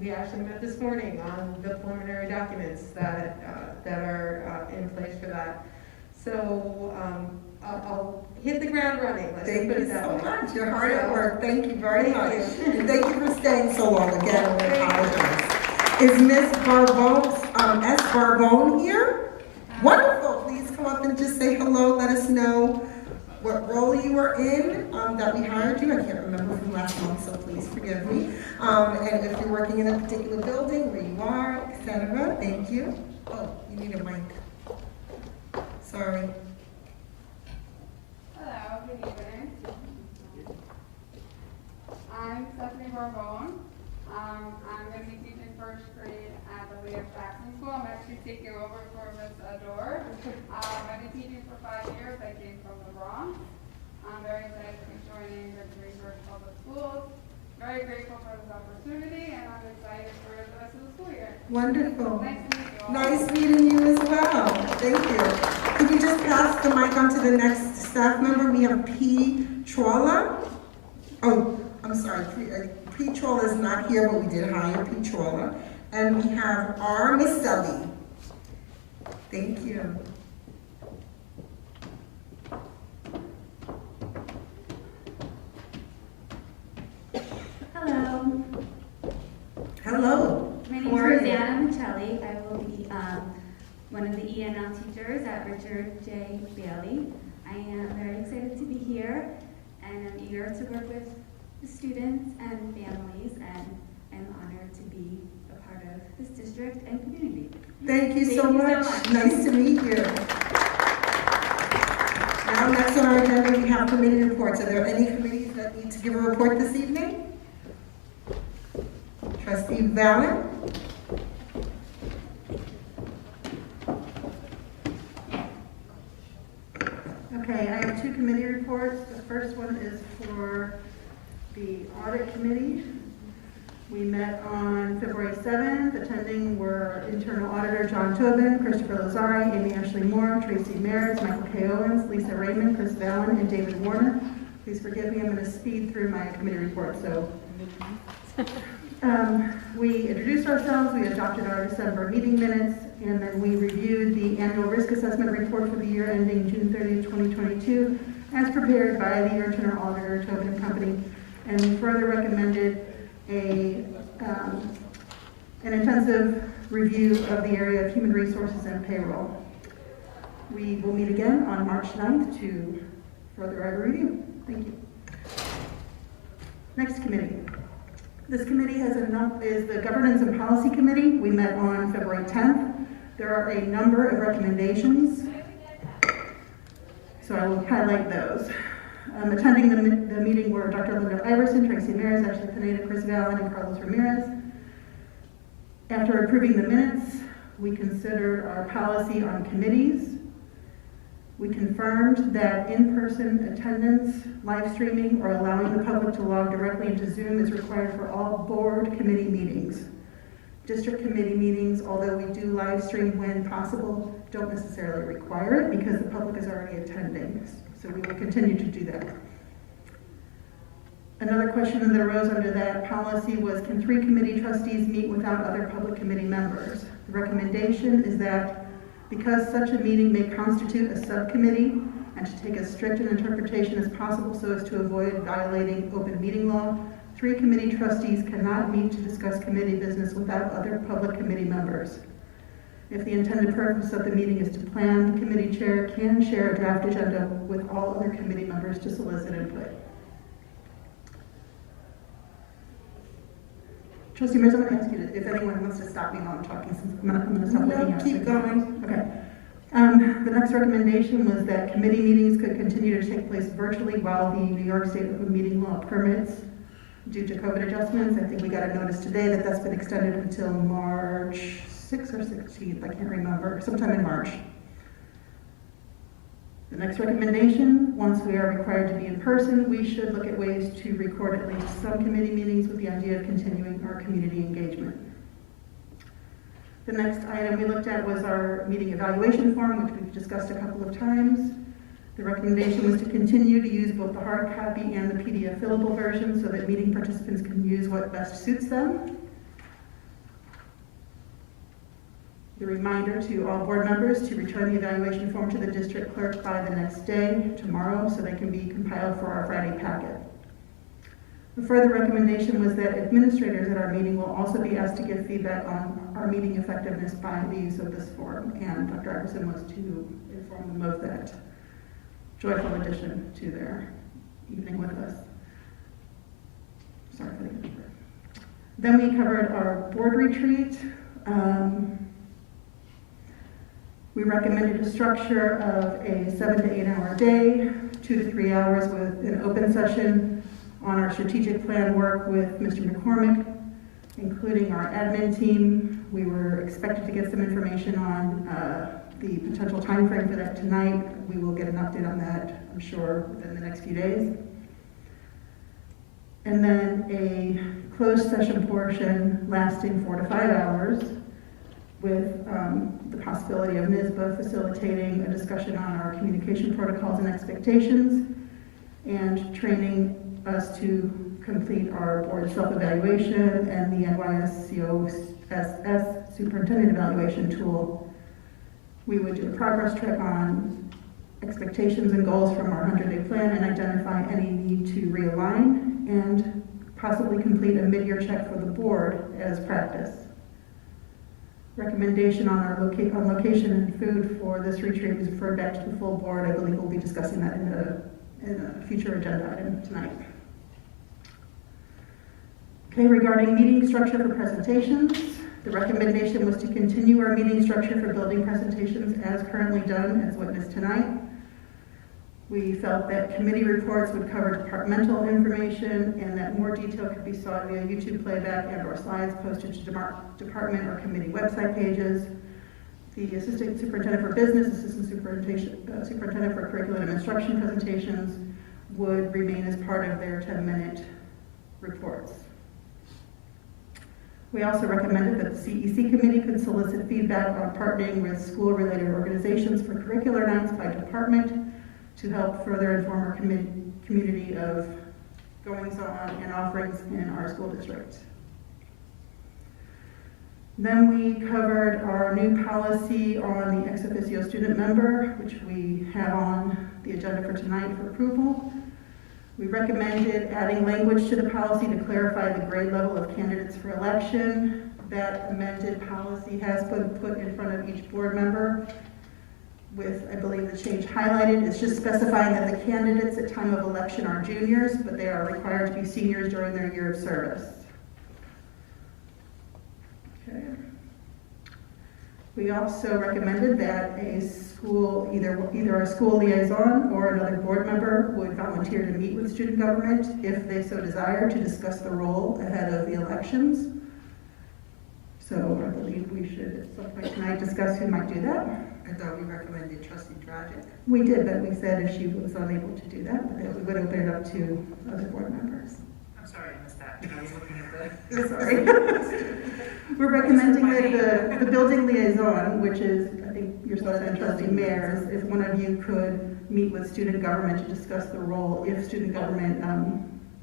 we actually met this morning on the preliminary documents that are in place for that. So I'll hit the ground running. Let's Thank put you it that so way. much. You're hard at work. Thank you very much. Thank you. And thank you for staying so long. Again, we apologize. Is Ms. Barbone, S. Barbone here? Wonderful. Please come up and just say hello. Let us know what role you were in that we hired you. I can't remember from last month, so please forgive me. And if you're working in a particular building, where you are, etc. Thank you. Oh, you need a mic. Sorry. Hello, good evening. I'm Stephanie Barbone. I'm going to be teaching first grade at the William Jackson School. I'm actually taking over for Miss Adore. I've been teaching for 5 years. I came from the Bronx. I'm very excited to be joining the Greenberg Public Schools. Very grateful for this opportunity, and I'm excited for the rest of the school year. Wonderful. Nice to meet you all. Nice meeting you as well. Thank you. Could you just pass the mic on to the next staff member? We have P. Trolla. Oh, I'm sorry. P. Trolla is not here, but we did hire P. Trolla. And we have R. Maselli. Thank you. Hello. Hello. My name How is are you? Rosanna Michelli. I will be one of the ENL teachers at Richard J. Bailey. I am very excited to be here, and I'm eager to work with the students and families, and I'm honored to be a part of this district and community. Thank you so much. Nice to meet you. Now, next on our agenda, we have committee reports. Are there any committees that need to give a report this evening? Trustee Valen? Okay, I have 2 committee reports. The first one is for the audit committee. We met on February 7th. Attending were internal auditor John Tobin, Christopher Lazari, Amy Ashley Moore, Tracy Maris, Michael K. Owens, Lisa Raymond, Chris Valen, and David Warner. Please forgive me, I'm going to speed through my committee report. So, we introduced ourselves, we adopted our December meeting minutes, and then we reviewed the annual risk assessment report for the year ending June 30th, 2022, as prepared by the internal auditor, Tobin and Company, and we further recommended an intensive review of the area of human resources and payroll. We will meet again on March 9th to further our review. Thank you. Next committee. This committee is the Governance and Policy Committee. We met on February 10th. There are a number of recommendations, so I will highlight those. Attending the meeting were Dr. Linda Iverson, Tracy Maris, Ashley Pineda, Chris Valen, and Carlos Ramirez. After approving the minutes, we considered our policy on committees. We confirmed that in-person attendance, live streaming, or allowing the public to log directly into Zoom is required for all board committee meetings. District committee meetings, although we do live stream when possible, don't necessarily require it because the public is already attending. So we will continue to do that. Another question that arose under that policy was, can 3 committee trustees meet without other public committee members? The recommendation is that because such a meeting may constitute a subcommittee, and to take as strict an interpretation as possible so as to avoid violating open meeting law, 3 committee trustees cannot meet to discuss committee business without other public committee members. If the intended purpose of the meeting is to plan, the committee chair can share a draft agenda with all other committee members to solicit input. Trustee Mears, I'm going to ask you if anyone wants to stop me while I'm talking, since I'm going to stop looking at it. Keep going. Okay. The next recommendation was that committee meetings could continue to take place virtually while the New York State Open Meeting Law permits due to COVID adjustments. I think we got a notice today that that's been extended until March 6th or 16th, I can't remember, sometime in March. The next recommendation, once we are required to be in person, we should look at ways to record at least some committee meetings with the idea of continuing our community engagement. The next item we looked at was our meeting evaluation form, which we've discussed a couple of times. The recommendation was to continue to use both the hard copy and the PDF fillable version so that meeting participants can use what best suits them. The reminder to all board members to return the evaluation form to the district clerk by the next day, tomorrow, so they can be compiled for our Friday packet. The further recommendation was that administrators at our meeting will also be asked to give feedback on our meeting effectiveness by the use of this form, and Dr. Iverson was to inform them of that joyful addition to their evening with us. Sorry for the number. Then we covered our board retreat. We recommended a structure of a 7 to 8 hour day, 2 to 3 hours with an open session on our strategic plan work with Mr. McCormick, including our admin team. We were expected to get some information on the potential time frame for that tonight. We will get an update on that, I'm sure, within the next few days. And then a closed session portion lasting 4 to 5 hours with the possibility of NISBA facilitating a discussion on our communication protocols and expectations and training us to complete our board self-evaluation and the NYSCOSS superintendent evaluation tool. We would do a progress check on expectations and goals from our 100-day plan and identify any need to realign and possibly complete a mid-year check for the board as practice. Recommendation on our location and food for this retreat was referred back to the full board. I believe we'll be discussing that in a future agenda item tonight. Okay, regarding meeting structure for presentations, the recommendation was to continue our meeting structure for building presentations as currently done, as witnessed tonight. We felt that committee reports would cover departmental information and that more detail could be sought via YouTube playback and or slides posted to department or committee website pages. The Assistant Superintendent for Business, Assistant Superintendent for Curriculum and Instruction presentations would remain as part of their 10-minute reports. We also recommended that the CEC committee could solicit feedback on partnering with school-related organizations for curricular nights by department to help further inform our community of goings-on and offerings in our school district. Then we covered our new policy on the ex officio student member, which we have on the agenda for tonight for approval. We recommended adding language to the policy to clarify the grade level of candidates for election. That amended policy has been put in front of each board member with, I believe, the change highlighted. It's just specifying that the candidates at time of election are juniors, but they are required to be seniors during their year of service. Okay. We also recommended that a school, either a school liaison or another board member would volunteer to meet with student government if they so desire to discuss the role ahead of the elections. So I believe we should at some point tonight discuss who might do that. I thought we recommended Trustee Dragic. We did, but we said if she was unable to do that, but that we would open it up to other board members. I'm sorry, I missed that. I was looking at the... Sorry. We're recommending that the building liaison, which is, I think yourself and Trustee Mayers, if one of you could meet with student government to discuss the role if student government...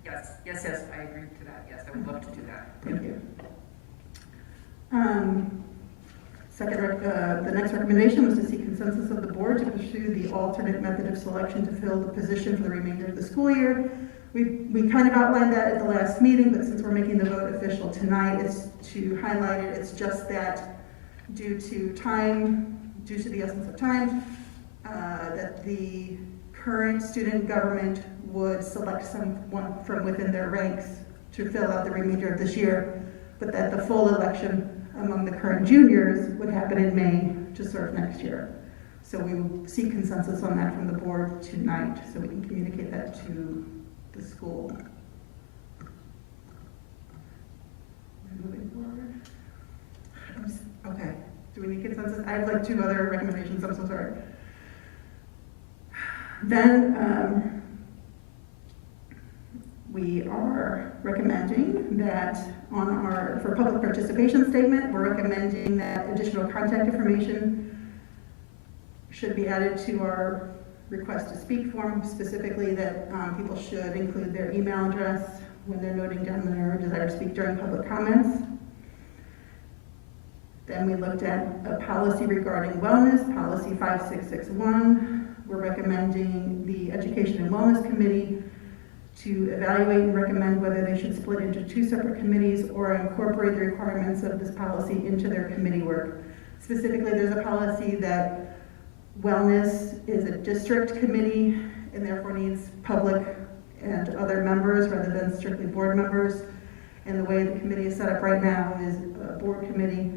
Yes, I agree to that. Yes, I would love to do that. Thank you. The next recommendation was to seek consensus of the board to pursue the alternate method of selection to fill the position for the remainder of the school year. We kind of outlined that at the last meeting, but since we're making the vote official tonight, it's to highlight it. It's just that due to the essence of time, that the current student government would select someone from within their ranks to fill out the remainder of this year, but that the full election among the current juniors would happen in May to serve next year. So we will seek consensus on that from the board tonight so we can communicate that to the school. Moving forward. Okay, do we need consensus? I have like 2 other recommendations, I'm so sorry. Then we are recommending that for public participation statement, we're recommending that additional contact information should be added to our request to speak form, specifically that people should include their email address when they're noting down their desire to speak during public comments. Then we looked at a policy regarding wellness, policy 5661. We're recommending the Education and Wellness Committee to evaluate and recommend whether they should split into 2 separate committees or incorporate the requirements of this policy into their committee work. Specifically, there's a policy that wellness is a district committee and therefore needs public and other members rather than strictly board members. And the way the committee is set up right now is a board committee.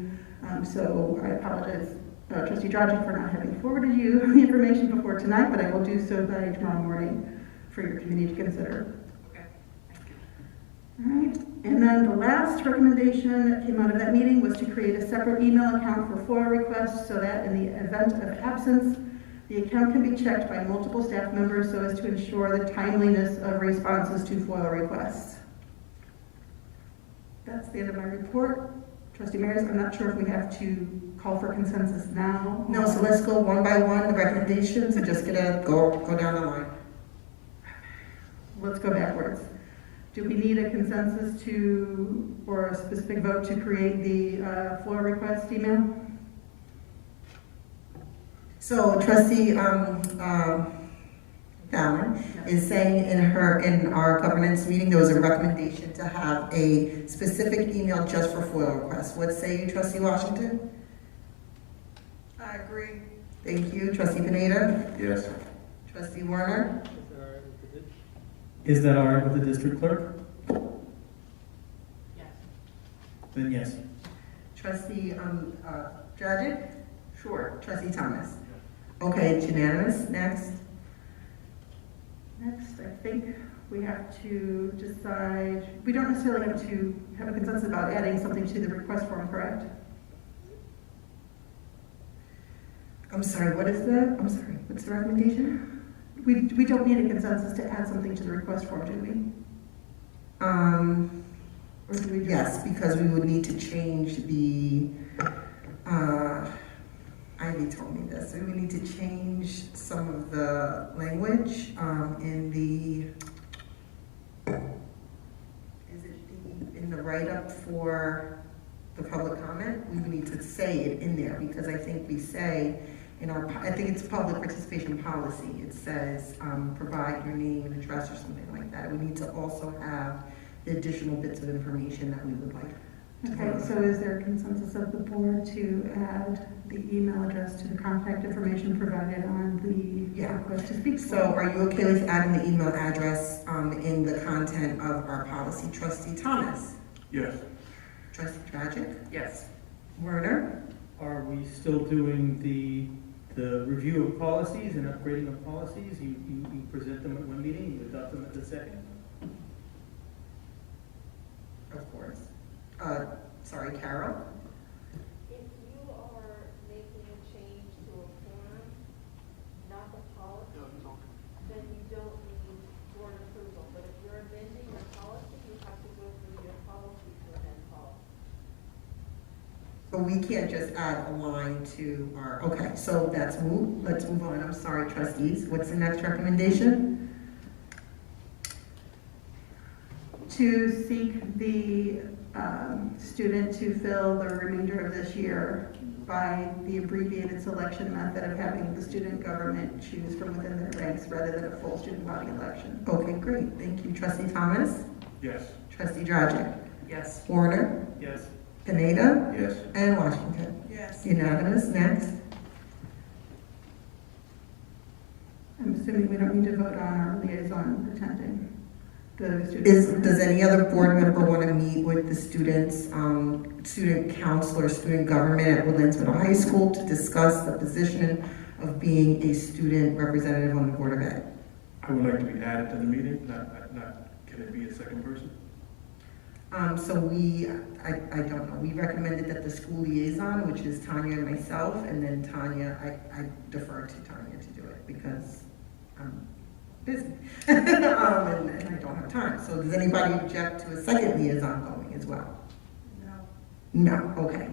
So I apologize, Trustee Dragic, for not having forwarded you the information before tonight, but I will do so by tomorrow morning for your committee to consider. Okay. All right, and then the last recommendation that came out of that meeting was to create a separate email account for FOIA requests so that in the event of absence, the account can be checked by multiple staff members so as to ensure the timeliness of responses to FOIA requests. That's the end of my report. Trustee Mears, I'm not sure if we have to call for consensus now. No, so let's go one by one, the recommendations, and just go down the line. Let's go backwards. Do we need a consensus or a specific vote to create the FOIA request email? So Trustee Fallon is saying in our governance meeting, there was a recommendation to have a specific email just for FOIA requests. What say you, Trustee Washington? I agree. Thank you. Trustee Pineda? Yes. Trustee Warner? Is that all right with the district clerk? Yes. Then yes. Trustee Dragic? Sure. Trustee Thomas? Okay, it's unanimous. Next. Next, I think we have to decide, we don't necessarily have to have a consensus about adding something to the request form, correct? I'm sorry, what is the, what's the recommendation? We don't need a consensus to add something to the request form, do we? Or do we just? Yes, because we would need to change the, Ivy told me this, we would need to change some of the language in the write-up for the public comment. We would need to say it in there because I think we say I think it's public participation policy. It says provide your name and address or something like that. We need to also have the additional bits of information that we would like. Okay, so is there a consensus of the board to add the email address to the contact information provided on the request to speak? So are you okay with adding the email address in the content of our policy? Trustee Thomas? Yes. Trustee Dragic? Yes. Werner? Are we still doing the review of policies and upgrading of policies? You present them at one meeting, you adopt them at the second? Of course. Sorry, Carol? If you are making a change to a form, not the policy, then you don't need board approval. But if you're amending your policy, you have to go through your policy to amend policy. So we can't just add a line to our, okay, so let's move on. I'm sorry, trustees. What's the next recommendation? To seek the student to fill the remainder of this year by the abbreviated selection method of having the student government choose from within their ranks rather than a full student body election. Okay, great. Thank you. Trustee Thomas? Yes. Trustee Dragic? Yes. Warner? Yes. Pineda? Yes. And Washington? Yes. Unanimous. Next. I'm assuming we don't need to vote on our liaison attending. Does any other board member want to meet with the students, student council or student government at Woodlands Middle High School to discuss the position of being a student representative on the Board of Ed? I would like to be added to the meeting, can it be a second person? So I don't know, we recommended that the school liaison, which is Tanya and myself, and then Tanya, I defer to Tanya to do it because I'm busy. And I don't have time. So does anybody object to a second liaison going as well? No, okay.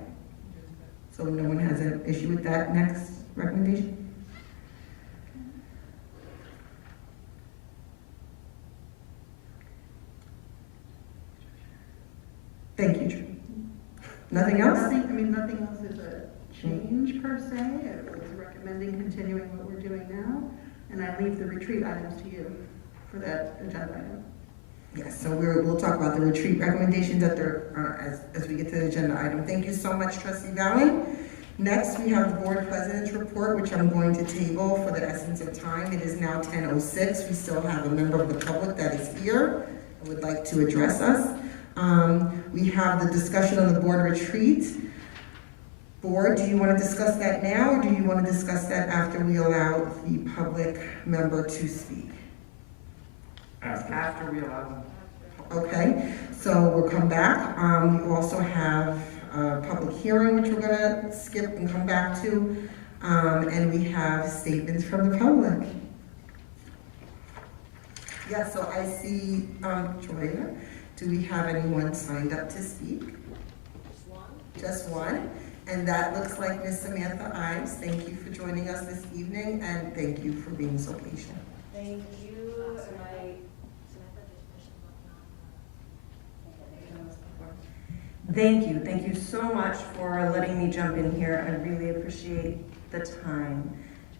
So no one has an issue with that next recommendation? Thank you, Drew. Nothing else? Nothing else is a change per se. It was recommending continuing what we're doing now, and I leave the retreat items to you for that agenda item. Yes, so we'll talk about the retreat recommendations as we get to the agenda item. Thank you so much, Trustee Valley. Next, we have the Board President's report, which I'm going to table for the essence of time. It is now 10:06. We still have a member of the public that is here and would like to address us. We have the discussion on the board retreat. Board, do you want to discuss that now, or do you want to discuss that after we allow the public member to speak? After we allow them. Okay, so we'll come back. We also have a public hearing, which we're gonna skip and come back to. And we have statements from the public. Yeah, so I see, Joya, do we have anyone signed up to speak? Just one. Just one. And that looks like Miss Samantha Ives. Thank you for joining us this evening, and thank you for being so patient. Thank you. Thank you so much for letting me jump in here. I really appreciate the time.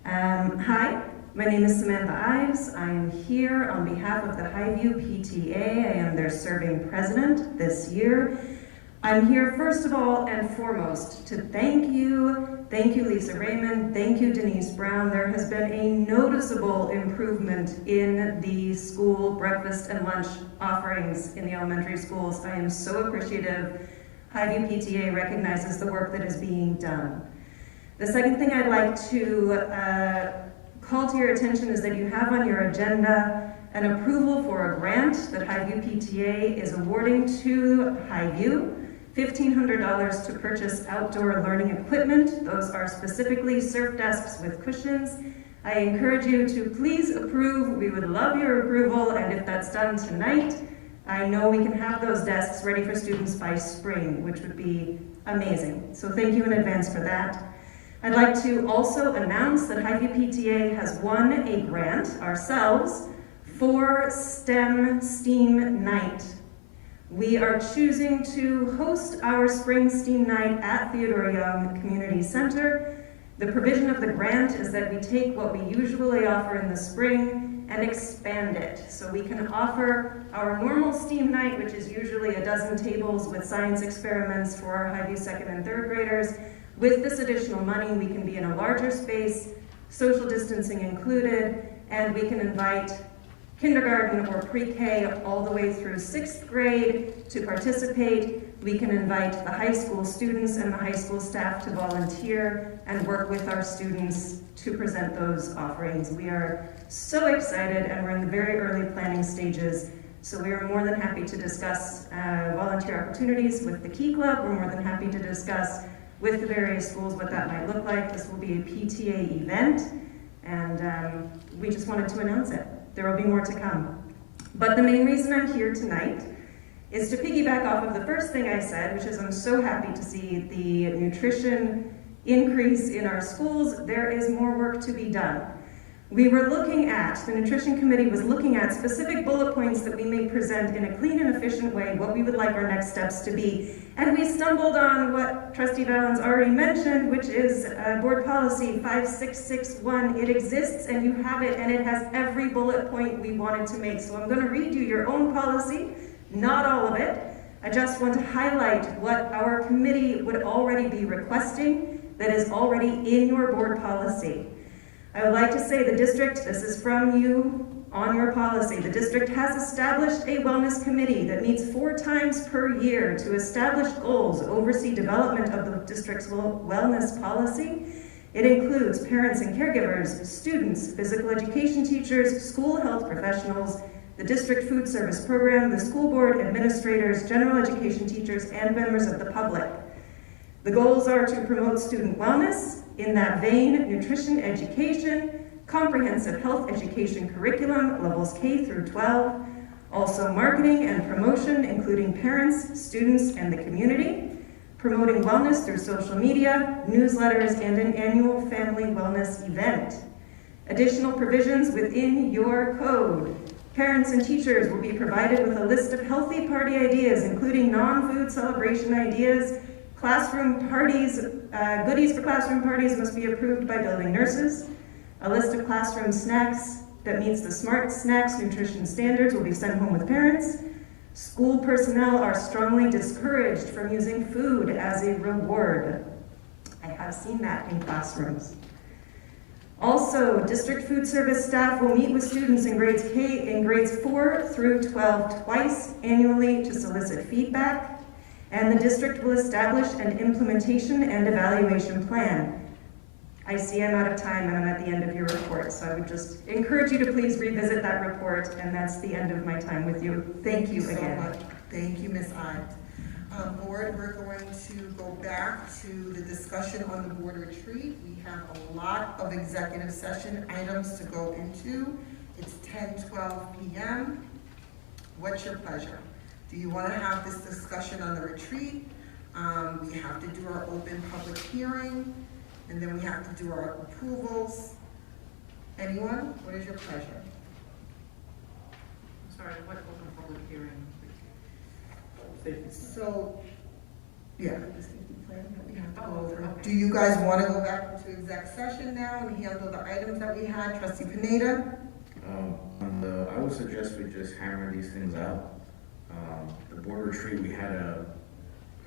Hi, my name is Samantha Ives. I am here on behalf of the Highview PTA. I am their serving president this year. I'm here first of all and foremost to thank you Lisa Raymond, thank you Denise Brown. There has been a noticeable improvement in the school breakfast and lunch offerings in the elementary schools. I am so appreciative. Highview PTA recognizes the work that is being done. The second thing I'd like to call to your attention is that you have on your agenda an approval for a grant that Highview PTA is awarding to Highview. $1,500 to purchase outdoor learning equipment. Those are specifically surf desks with cushions. I encourage you to please approve. We would love your approval, and if that's done tonight, I know we can have those desks ready for students by spring, which would be amazing. So thank you in advance for that. I'd like to also announce that Highview PTA has won a grant ourselves for STEAM Night. We are choosing to host our Spring STEAM Night at Theodore Young Community Center. The provision of the grant is that we take what we usually offer in the spring and expand it. So we can offer our normal STEAM Night, which is usually a dozen tables with science experiments for our Highview 2nd and 3rd graders. With this additional money, we can be in a larger space, social distancing included, and we can invite kindergarten or pre-K all the way through 6th grade to participate. We can invite the high school students and the high school staff to volunteer and work with our students to present those offerings. We are so excited, and we're in the very early planning stages, so we are more than happy to discuss volunteer opportunities with the Key Club. We're more than happy to discuss with the various schools what that might look like. This will be a PTA event, and we just wanted to announce it. There will be more to come. But the main reason I'm here tonight is to piggyback off of the first thing I said, which is I'm so happy to see the nutrition increase in our schools. There is more work to be done. We were looking at, the Nutrition Committee was looking at specific bullet points that we may present in a clean and efficient way, what we would like our next steps to be. And we stumbled on what Trustee Valens already mentioned, which is Board Policy 5661. It exists and you have it, and it has every bullet point we wanted to make. So I'm going to read you your own policy, not all of it. I just want to highlight what our committee would already be requesting that is already in your board policy. I would like to say the district, this is from you on your policy, the district has established a wellness committee that meets 4 times per year to establish goals, oversee development of the district's wellness policy. It includes parents and caregivers, students, physical education teachers, school health professionals, the district food service program, the school board, administrators, general education teachers, and members of the public. The goals are to promote student wellness, in that vein, nutrition education, comprehensive health education curriculum, levels K through 12, also marketing and promotion, including parents, students, and the community, promoting wellness through social media, newsletters, and an annual family wellness event. Additional provisions within your code. Parents and teachers will be provided with a list of healthy party ideas, including non-food celebration ideas. Classroom parties, goodies for classroom parties must be approved by building nurses. A list of classroom snacks that meets the Smart Snacks nutrition standards will be sent home with parents. School personnel are strongly discouraged from using food as a reward. I have seen that in classrooms. Also, district food service staff will meet with students in grades 4 through 12 twice annually to solicit feedback, and the district will establish an implementation and evaluation plan. I see I'm out of time and I'm at the end of your report, so I would just encourage you to please revisit that report, and that's the end of my time with you. Thank you again. So much. Thank you, Ms. Ives. Board, we're going to go back to the discussion on the board retreat. We have a lot of executive session items to go into. It's 10:12 p.m. What's your pleasure? Do you want to have this discussion on the retreat? We have to do our open public hearing, and then we have to do our approvals. Anyone? What is your pleasure? Sorry, what open public hearing? So, yeah, the safety plan that we have to go over. Do you guys want to go back into exec session now and handle the items that we had? Trustee Pineda? I would suggest we just hammer these things out. The board retreat, we had a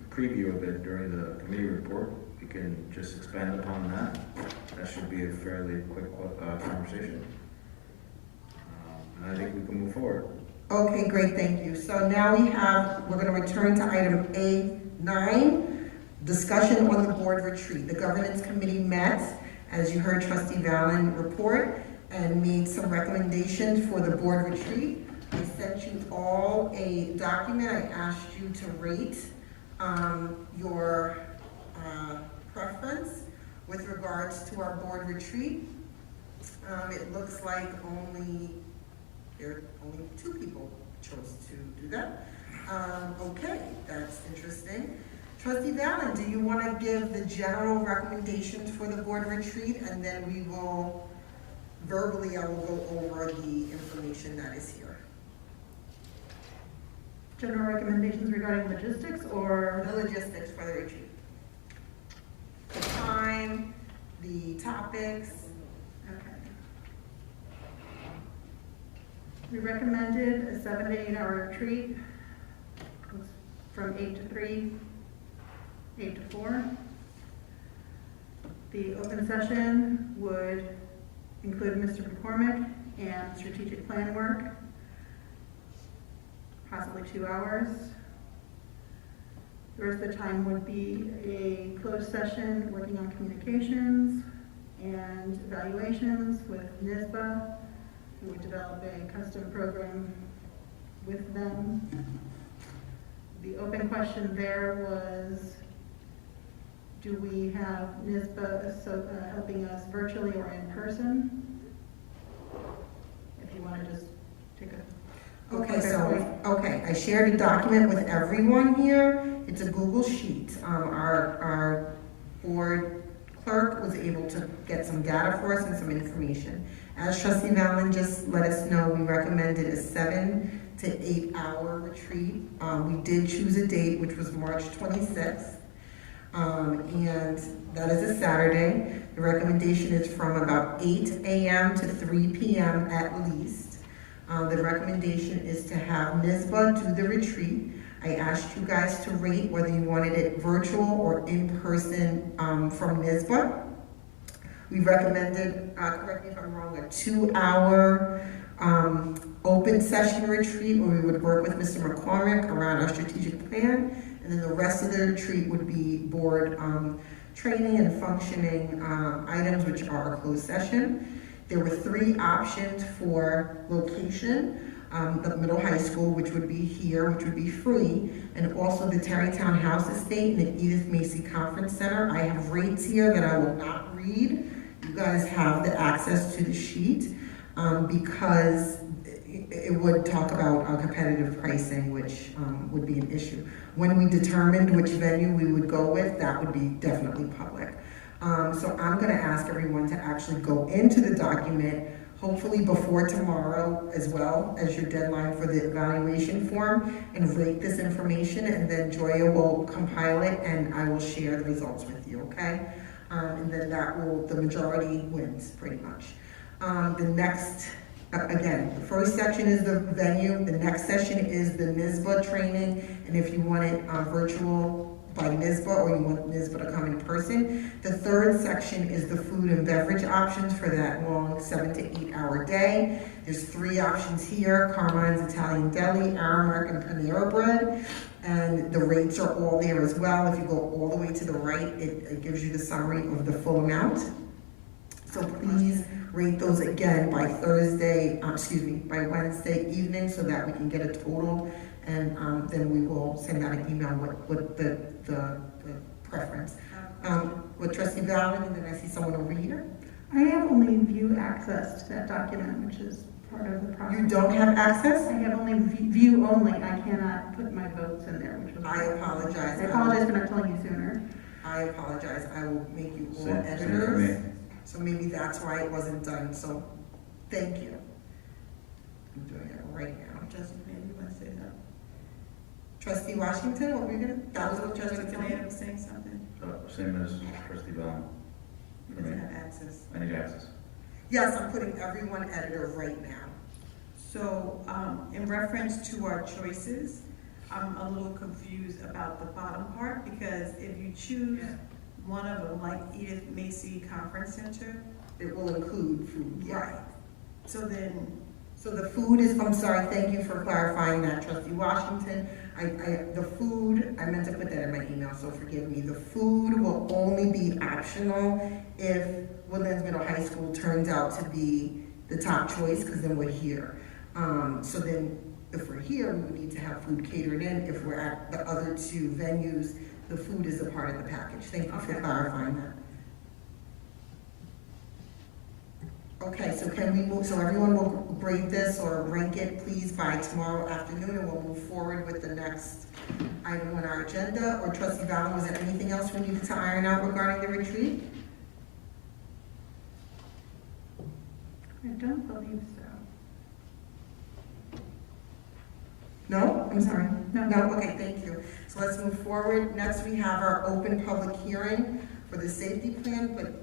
preview of it during the committee report. We can just expand upon that. That should be a fairly quick conversation. And I think we can move forward. Okay, great, thank you. So now we're going to return to item A9, discussion on the board retreat. The governance committee met, as you heard Trustee Valen report, and made some recommendations for the board retreat. I sent you all a document. I asked you to rate your preference with regards to our board retreat. It looks like there are only 2 people chose to do that. Okay, that's interesting. Trustee Valen, do you want to give the general recommendations for the board retreat, and then we will, verbally, I will go over the information that is here. General recommendations regarding logistics or? The logistics for the retreat. The time, the topics. We recommended a 7 to 8 hour retreat from 8 to 3, 8 to 4. The open session would include Mr. McCormick and strategic plan work, possibly 2 hours. The rest of the time would be a closed session working on communications and evaluations with NISBA. We would develop a custom program with them. The open question there was, do we have NISBA helping us virtually or in person? If you want to just take a... Okay, I shared a document with everyone here. It's a Google Sheet. Our board clerk was able to get some data for us and some information. As Trustee Valen just let us know, we recommended a 7 to 8 hour retreat. We did choose a date, which was March 26th, and that is a Saturday. The recommendation is from about 8 a.m. to 3 p.m. at least. The recommendation is to have NISBA do the retreat. I asked you guys to rate whether you wanted it virtual or in person from NISBA. We recommended, correct me if I'm wrong, a 2-hour open session retreat where we would work with Mr. McCormick around our strategic plan, and then the rest of the retreat would be board training and functioning items, which are our closed session. There were 3 options for location. The middle high school, which would be here, which would be free, and also the Tarrytown House Estate and the Edith Macy Conference Center. I have rates here that I will not read. You you guys have the access to the sheet, because it would talk about competitive pricing, which would be an issue. When we determined which venue we would go with, that would be definitely public. So I'm gonna ask everyone to actually go into the document, hopefully before tomorrow as well as your deadline for the evaluation form, and rate this information, and then Joya will compile it and I will share the results with you, okay? And then the majority wins, pretty much. The next, again, the first section is the venue, the next session is the NSBA training, and if you want it virtual by NSBA or you want NSBA to come in person. The third section is the food and beverage options for that long 7 to 8 hour day. There's 3 options here: Carmine's Italian Deli, Aramark, and Panera Bread. And the rates are all there as well. If you go all the way to the right, it gives you the summary of the full amount. So please rate those again by by Wednesday evening so that we can get a total, and then we will send out an email with the preference. With Trustee Valen, and then I see someone over here. I have only view access to that document, which is part of the process. You don't have access? I have only view only. I cannot put my votes in there, which was. I apologize. I apologize for not telling you sooner. I apologize. I will make you all Same for editors. me. So maybe that's why it wasn't done. So thank you. I'm doing it right now. Justin, maybe you want to say that? Trustee Washington, what were you gonna? That was what Trustee Tomato was saying something. Same as Trustee Valen. He doesn't have access. I need access. Yes, I'm putting everyone editor right now. So, in reference to our choices, I'm a little confused about the bottom part, because if you choose one of them, like Edith Macy Conference Center, it will include food. Yeah. Right. So then. So the food is, I'm sorry, thank you for clarifying that, Trustee Washington. The food, I meant to put that in my email, so forgive me. The food will only be optional if Woodlands Middle High School turns out to be the top choice, because then we're here. So then if we're here, we would need to have food catered in. If we're at the other 2 venues, the food is a part of the package. Thank you for clarifying that. Okay, so can we move, so everyone will grade this or rank it, please, by tomorrow afternoon, and we'll move forward with the next item on our agenda. Or Trustee Valen, was there anything else we needed to iron out regarding the retreat? I don't believe so. No? I'm sorry. No, okay, thank you. So let's move forward. Next, we have our open public hearing for the safety plan, but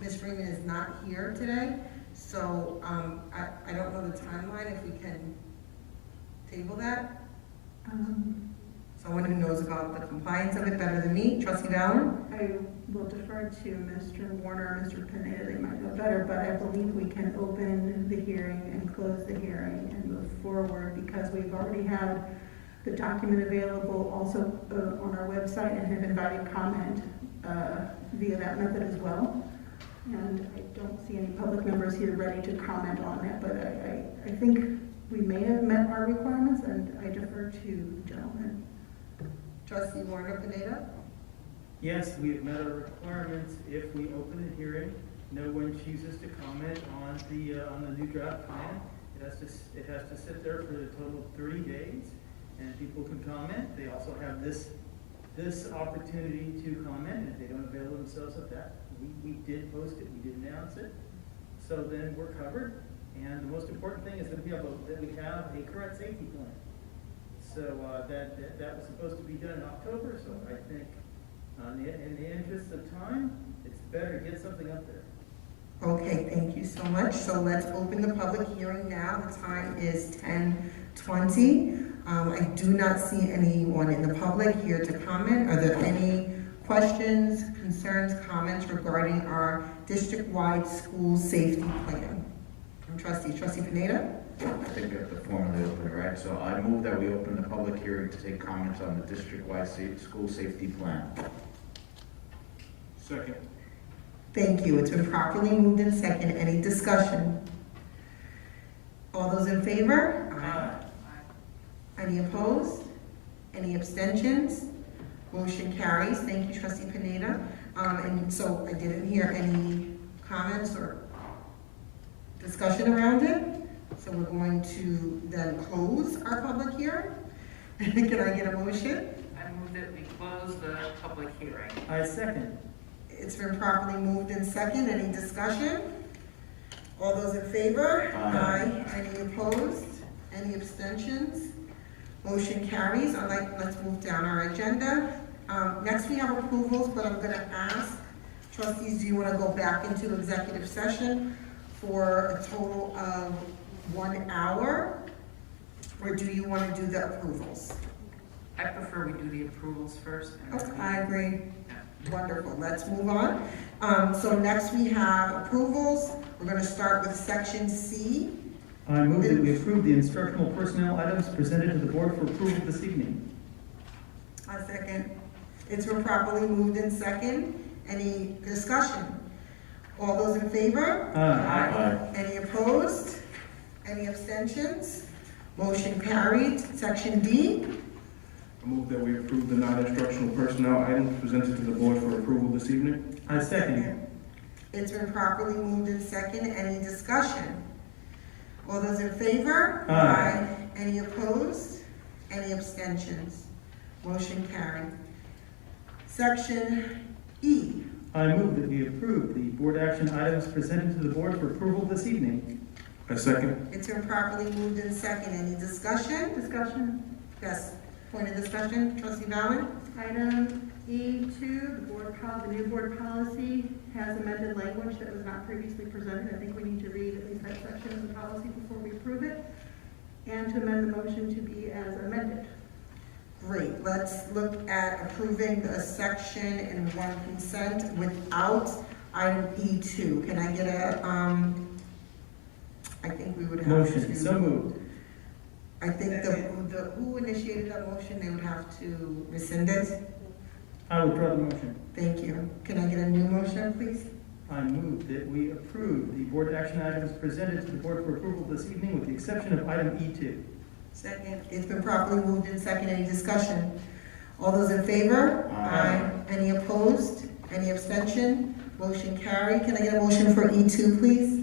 Ms. Freeman is not here today. So I don't know the timeline, if we can table that. Someone who knows about the compliance of it better than me, Trustee Valen? I will defer to Mr. Warner, Mr. Pineda, they might know better, but I believe we can open the hearing and close the hearing and move forward, because we've already had the document available also on our website, and have invited comment via that method as well. And I don't see any public members here ready to comment on that, but I think we may have met our requirements, and I defer to the gentleman. Trustee Warner Pineda? Yes, we have met our requirements. If we open the hearing, no one chooses to comment on the new draft plan. It has to sit there for a total of 30 days, and people can comment. They also have this opportunity to comment, and if they don't avail themselves of that, we did post it, we did announce it, so then we're covered. And the most important thing is that we have a current safety plan. So that was supposed to be done in October, so I think in the interest of time, it's better to get something up there. Okay, thank you so much. So let's open the public hearing now. The time is 10:20. I do not see anyone in the public here to comment. Are there any questions, concerns, comments regarding our district-wide school safety plan? From Trustee Pineda? I think we have to formally open it, right? So I move that we open the public hearing to take comments on the district-wide school safety plan. Second. Thank you. It's been properly moved in second. Any discussion? All those in favor? Aye. Any opposed? Any abstentions? Motion carries. Thank you, Trustee Pineda. And so I didn't hear any comments or discussion around it. So we're going to then close our public hearing. Can I get a motion? I move that we close the public hearing. I second. It's been properly moved in second. Any discussion? All those in favor? Aye. Any opposed? Any abstentions? Motion carries. Let's move down our agenda. Next we have approvals, but I'm gonna ask trustees, do you wanna go back into executive session for a total of 1 hour? Or do you wanna do the approvals? I prefer we do the approvals first. And Okay, I agree. Wonderful, let's move on. So next we have approvals. We're gonna start with section C. I move that we approve the instructional personnel items presented to the board for approval this evening. A second. It's been properly moved in second. Any discussion? All those in favor? Aye. Any opposed? Any abstentions? Motion carried. Section D. I move that we approve the non-instructional personnel items presented to the board for approval this evening. I second. It's been properly moved in second. Any discussion? All those in favor? Aye. Any opposed? Any abstentions? Motion carried. Section E. I move that we approve the board action items presented to the board for approval this evening. I second. It's been properly moved in second. Any discussion? Discussion? Yes. Point of discussion, trustee Valen? Item E2, the new board policy has amended language that was not previously presented. I think we need to read at least that section of the policy before we approve it, and to amend the motion to be as amended. Great, let's look at approving the section in one consent without item E2. Can I get a, I think we would have to. Motion, so moved. I think who initiated that motion, they would have to rescind it. I withdraw the motion. Thank you. Can I get a new motion, please? I move that we approve the board action items presented to the board for approval this evening with the exception of item E2. Second. It's been properly moved in second. Any discussion? All those in favor? Aye. Any opposed? Any abstention? Motion carried. Can I get a motion for E2, please?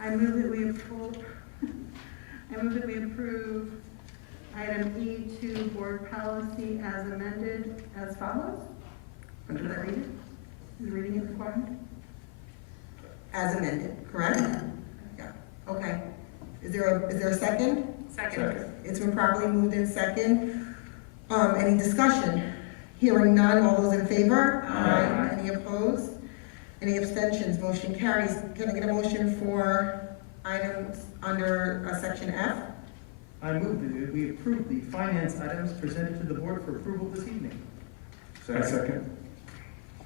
I move that we approve item E2 board policy as amended as follows. Did I read it? Is reading it required? As amended, correct? Yeah. Okay. Is there a second? Second. It's been properly moved in second. Any discussion? Hearing none. All those in favor? Aye. Any opposed? Any abstentions? Motion carries. Can I get a motion for items under section F? I move that we approve the finance items presented to the board for approval this evening. I second.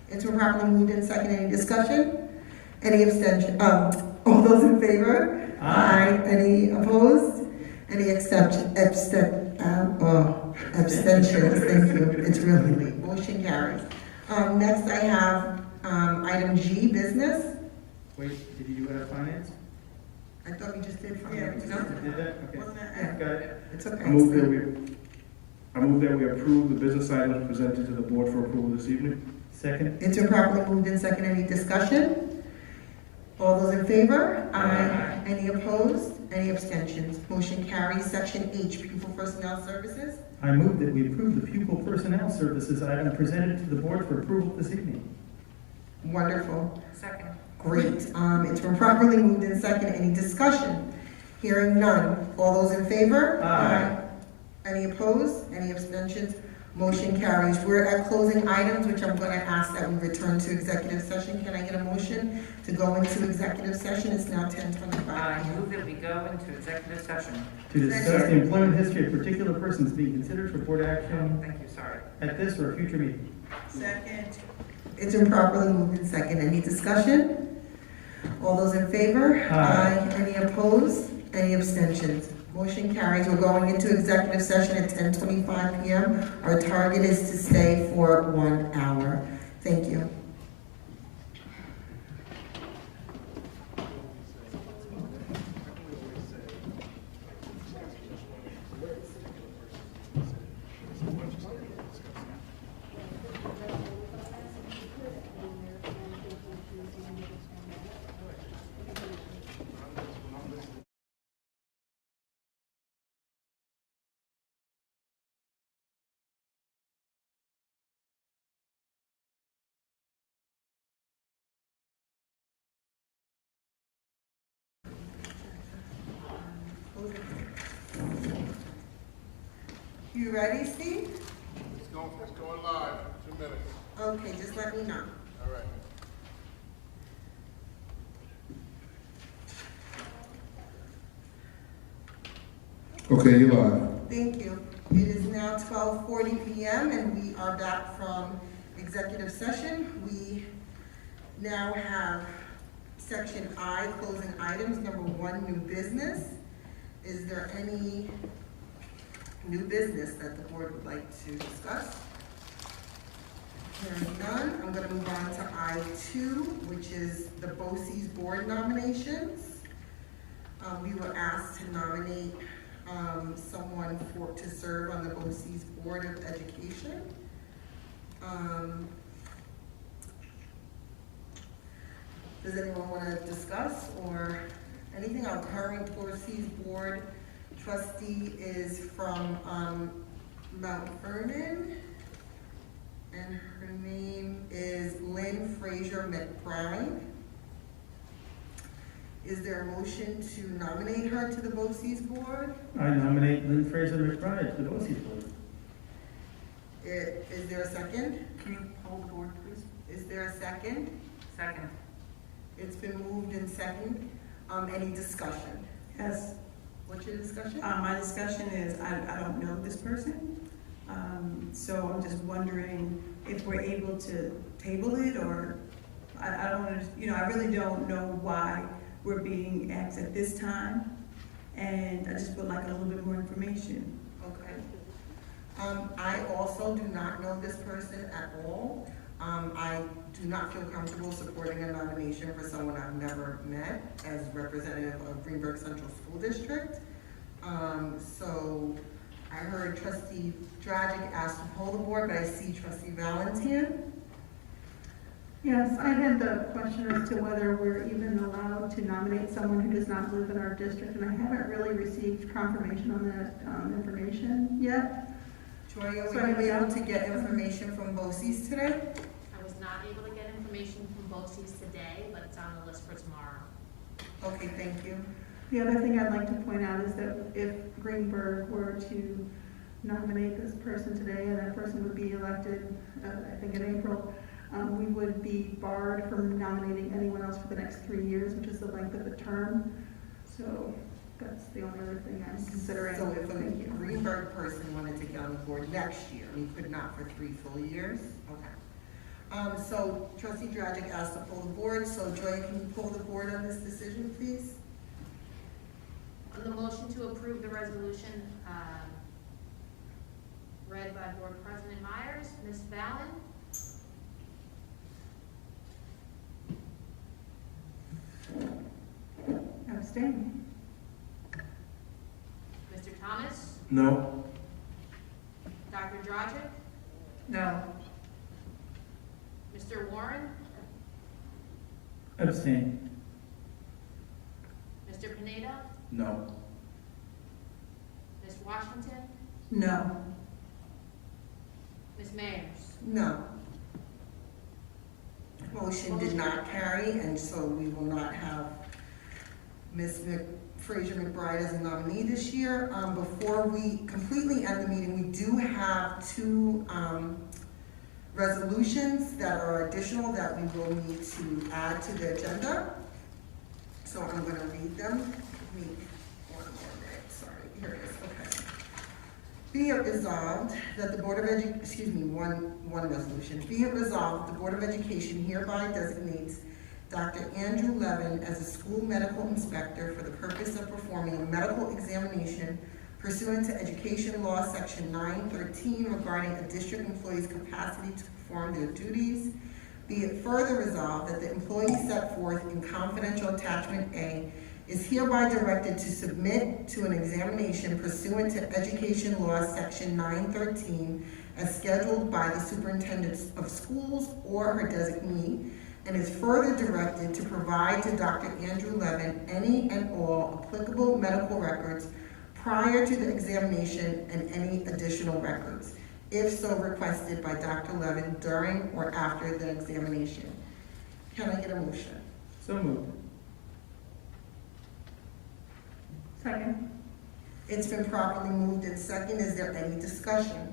It's been properly moved in second. Any discussion? Any abstention? All those in favor? Aye. Any opposed? Any abstentions? Thank you. It's really late. Motion carries. Next I have item G, business. Wait, did you have finance? I thought we just did finance. You did that? Okay. Yeah. Got it. It's okay. I move that we approve the business items presented to the board for approval this evening. Second. It's been properly moved in second. Any discussion? All those in favor? Aye. Any opposed? Any abstentions? Motion carries. Section H, pupil personnel services. I move that we approve the pupil personnel services item presented to the board for approval this evening. Wonderful. Second. Great. It's been properly moved in second. Any discussion? Hearing none. All those in favor? Aye. Any opposed? Any abstentions? Motion carries. We're at closing items, which I'm going to ask that we return to executive session. Can I get a motion to go into executive session? It's now 10:25 I p.m. move that we go into executive session. To discuss the employment history of particular persons being considered for board action Thank you, sorry. at this or a future meeting. Second. It's been properly moved in second. Any discussion? All those in favor? Aye. Any opposed? Any abstentions? Motion carries. We're going into executive session at 10:25 p.m. Our target is to stay for 1 hour. Thank you. You ready, Steve? It's going live, 2 minutes. Okay, just let me know. All right. Okay, you're live. Thank you. It is now 12:40 p.m. and we are back from executive session. We now have section I, closing items, number 1, new business. Is there any new business that the board would like to discuss? Hearing none, I'm going to move on to I2, which is the BOCES board nominations. We were asked to nominate someone to serve on the BOCES Board of Education. Does anyone want to discuss or anything? Our current BOCES board trustee is from Mount Vernon, and her name is Lynn Fraser McBride. Is there a motion to nominate her to the BOCES board? I nominate Lynn Fraser McBride to the BOCES board. Is there a second? Can you hold the board, please? Is there a second? Second. It's been moved in second. Any discussion? Yes. What's your discussion? My discussion is, I don't know this person, so I'm just wondering if we're able to table it, or I don't I really don't know why we're being asked at this time, and I just would like a little bit more information. Okay. I also do not know this person at all. I do not feel comfortable supporting a nomination for someone I've never met as representative of Greenberg Central School District. So I heard Trustee Dragic ask to hold the board, but I see Trustee Valentin. Yes, I had the question as to whether we're even allowed to nominate someone who does not live in our district, and I haven't really received confirmation on that information yet. Joya, were you able to get information from BOCES today? I was not able to get information from BOCES today, but it's on the list for tomorrow. Okay, thank you. The other thing I'd like to point out is that if Greenberg were to nominate this person today, and that person would be elected, I think in April, we would be barred from nominating anyone else for the next 3 years, which is the length of the term. So that's the only other thing I'm considering. So if a Greenberg person wanted to get on the board next year, we could not for 3 full years? Okay. So Trustee Dragic asked to pull the board, so Joy, can you pull the board on this decision, please? On the motion to approve the resolution, read by Board President Myers, Ms. Fallon? Abstain. Mr. Thomas? No. Dr. Dragic? No. Mr. Warren? Abstain. Mr. Pineda? No. Ms. Washington? No. Ms. Mayers? No. Motion did not carry, and so we will not have Ms. Fraser McBride as a nominee this year. Before we completely end the meeting, we do have 2 resolutions that are additional that we will need to add to the agenda. So I'm going to read them. Give me 1 more minute. Sorry, here it is. Okay. Be it resolved that the Board of Education, one resolution. Be it resolved that the Board of Education hereby designates Dr. Andrew Levin as a school medical inspector for the purpose of performing a medical examination pursuant to Education Law Section 913 regarding a district employee's capacity to perform their duties. Be it further resolved that the employee set forth in confidential attachment A is hereby directed to submit to an examination pursuant to Education Law Section 913 as scheduled by the superintendent of schools or her designee, and is further directed to provide to Dr. Andrew Levin any and all applicable medical records prior to the examination and any additional records, if so requested by Dr. Levin during or after the examination. Can I get a motion? So moved. Second. It's been properly moved in second. Is there any discussion?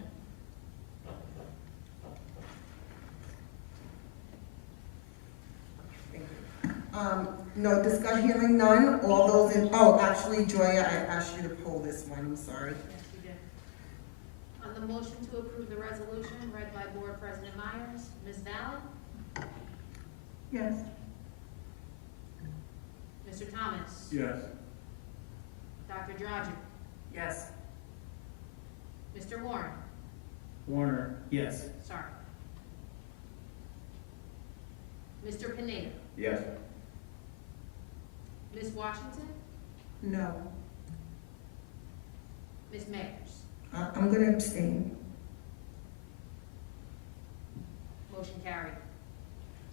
No discussion, hearing none. All those in, oh, actually, Joya, I asked you to pull this one, I'm sorry. Yes, you did. On the motion to approve the resolution read by Board President Myers, Ms. Valley, Yes. Mr. Thomas, Yes. Dr. Drogic, Yes. Mr. Warren, Warner, yes. sorry. Mr. Pineda, Yes. Ms. Washington, No. Ms. Mayers. I'm gonna abstain. Motion carried.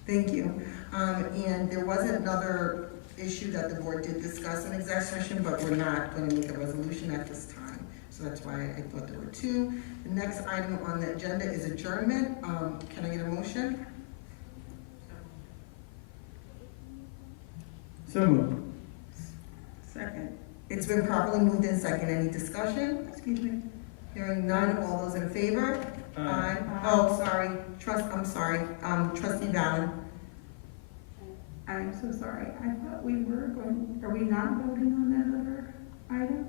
Thank you. And there was another issue that the board did discuss in exec session, but we're not gonna make a resolution at this time. So that's why I thought there were two. The next item on the agenda is adjournment. Can I get a motion? So moved. Second. It's been properly moved in second. Any discussion? Excuse me. Hearing none. All those in favor? Aye. Oh, sorry. I'm sorry. Trustee Valen. I'm so sorry. I thought we were going, are we not voting on that other item?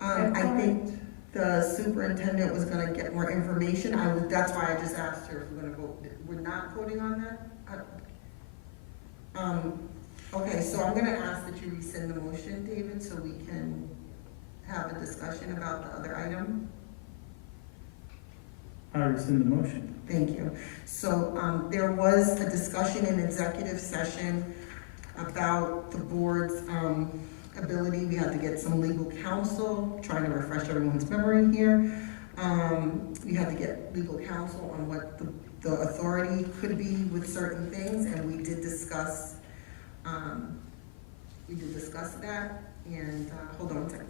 I think the superintendent was gonna get more information. That's why I just asked her if we're gonna vote. We're not voting on that? Okay, so I'm gonna ask that you rescind the motion, David, so we can have a discussion about the other item. I rescind the motion. Thank you. So, there was a discussion in executive session about the board's, ability. We had to get some legal counsel, trying to refresh everyone's memory here. We had to get legal counsel on what the authority could be with certain things, and we did discuss that, and, hold on one second.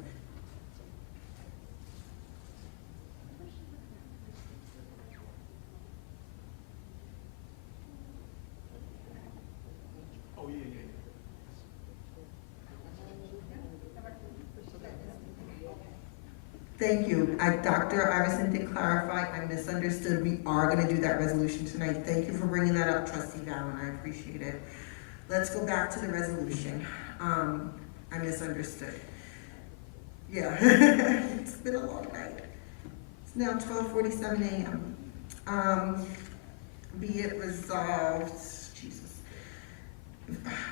Thank you. Dr. Iverson did clarify, I misunderstood. We are gonna do that resolution tonight. Thank you for bringing that up, Trustee Valen, I appreciate it. Let's go back to the resolution. I misunderstood. Yeah, it's been a long night. It's now 12:47 a.m. Be it resolved,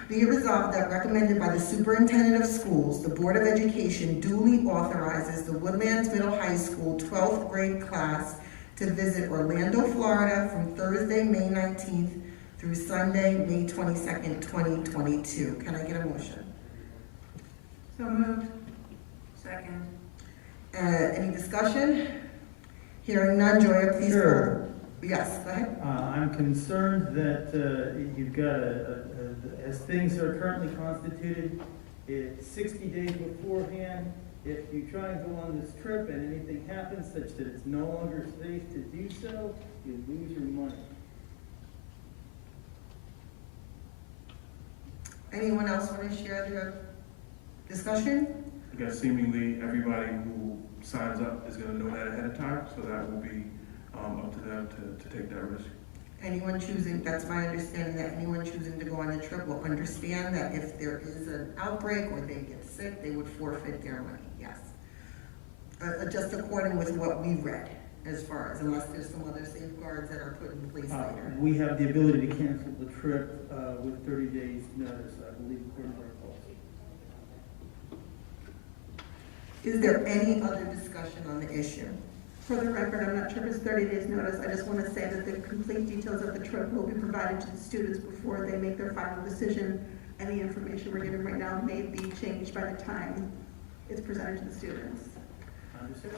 be it resolved that recommended by the superintendent of schools, the Board of Education duly authorizes the Woodlands Middle High School 12th grade class to visit Orlando, Florida from Thursday, May 19th through Sunday, May 22nd, 2022. Can I get a motion? So moved. Second. Any discussion? Hearing none, Joya, please. Sure. Yes, go ahead. I'm concerned that you've got as things are currently constituted, it's 60 days beforehand. If you try and go on this trip and anything happens such that it's no longer safe to do so, you lose your money. Anyone else want to share their discussion? I guess seemingly everybody who signs up is going to know that ahead of time, so that will be up to them to take that risk. Anyone choosing, that's my understanding, that anyone choosing to go on the trip will understand that if there is an outbreak or they get sick, they would forfeit their money, yes. Just according with what we read, as far as, unless there's some other safeguards that are put in place later. We have the ability to cancel the trip with 30 days notice, I believe, according to our policy. Is there any other discussion on the issue? For the record, I'm not sure if it's 30 days notice. I just want to say that the complete details of the trip will be provided to the students before they make their final decision, and the information we're giving right now may be changed by the time it's presented to the students. Understood.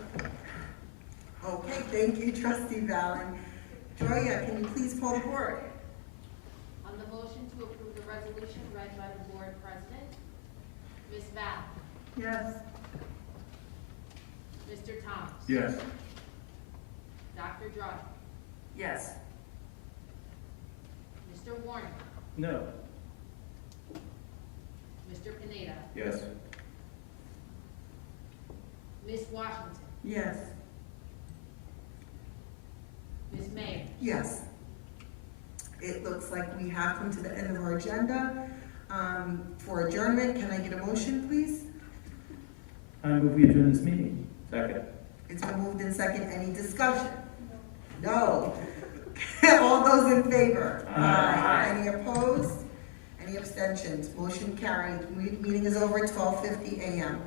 Okay, thank you, Trustee Valen. Joya, can you please call the board? On the motion to approve the resolution read by the board president, Ms. Val, Yes. Mr. Thomas, Yes. Dr. Drogic, Yes. Mr. Warner, No. Mr. Pineda, Yes. Ms. Washington, Yes. Ms. Mayor. Yes. It looks like we have come to the end of our agenda. For adjournment, can I get a motion, please? I move we adjourn this meeting. Second. It's been moved in second. Any discussion? No. All those in favor? Aye. Any opposed? Any abstentions? Motion carried. Meeting is over at 12:50 a.m.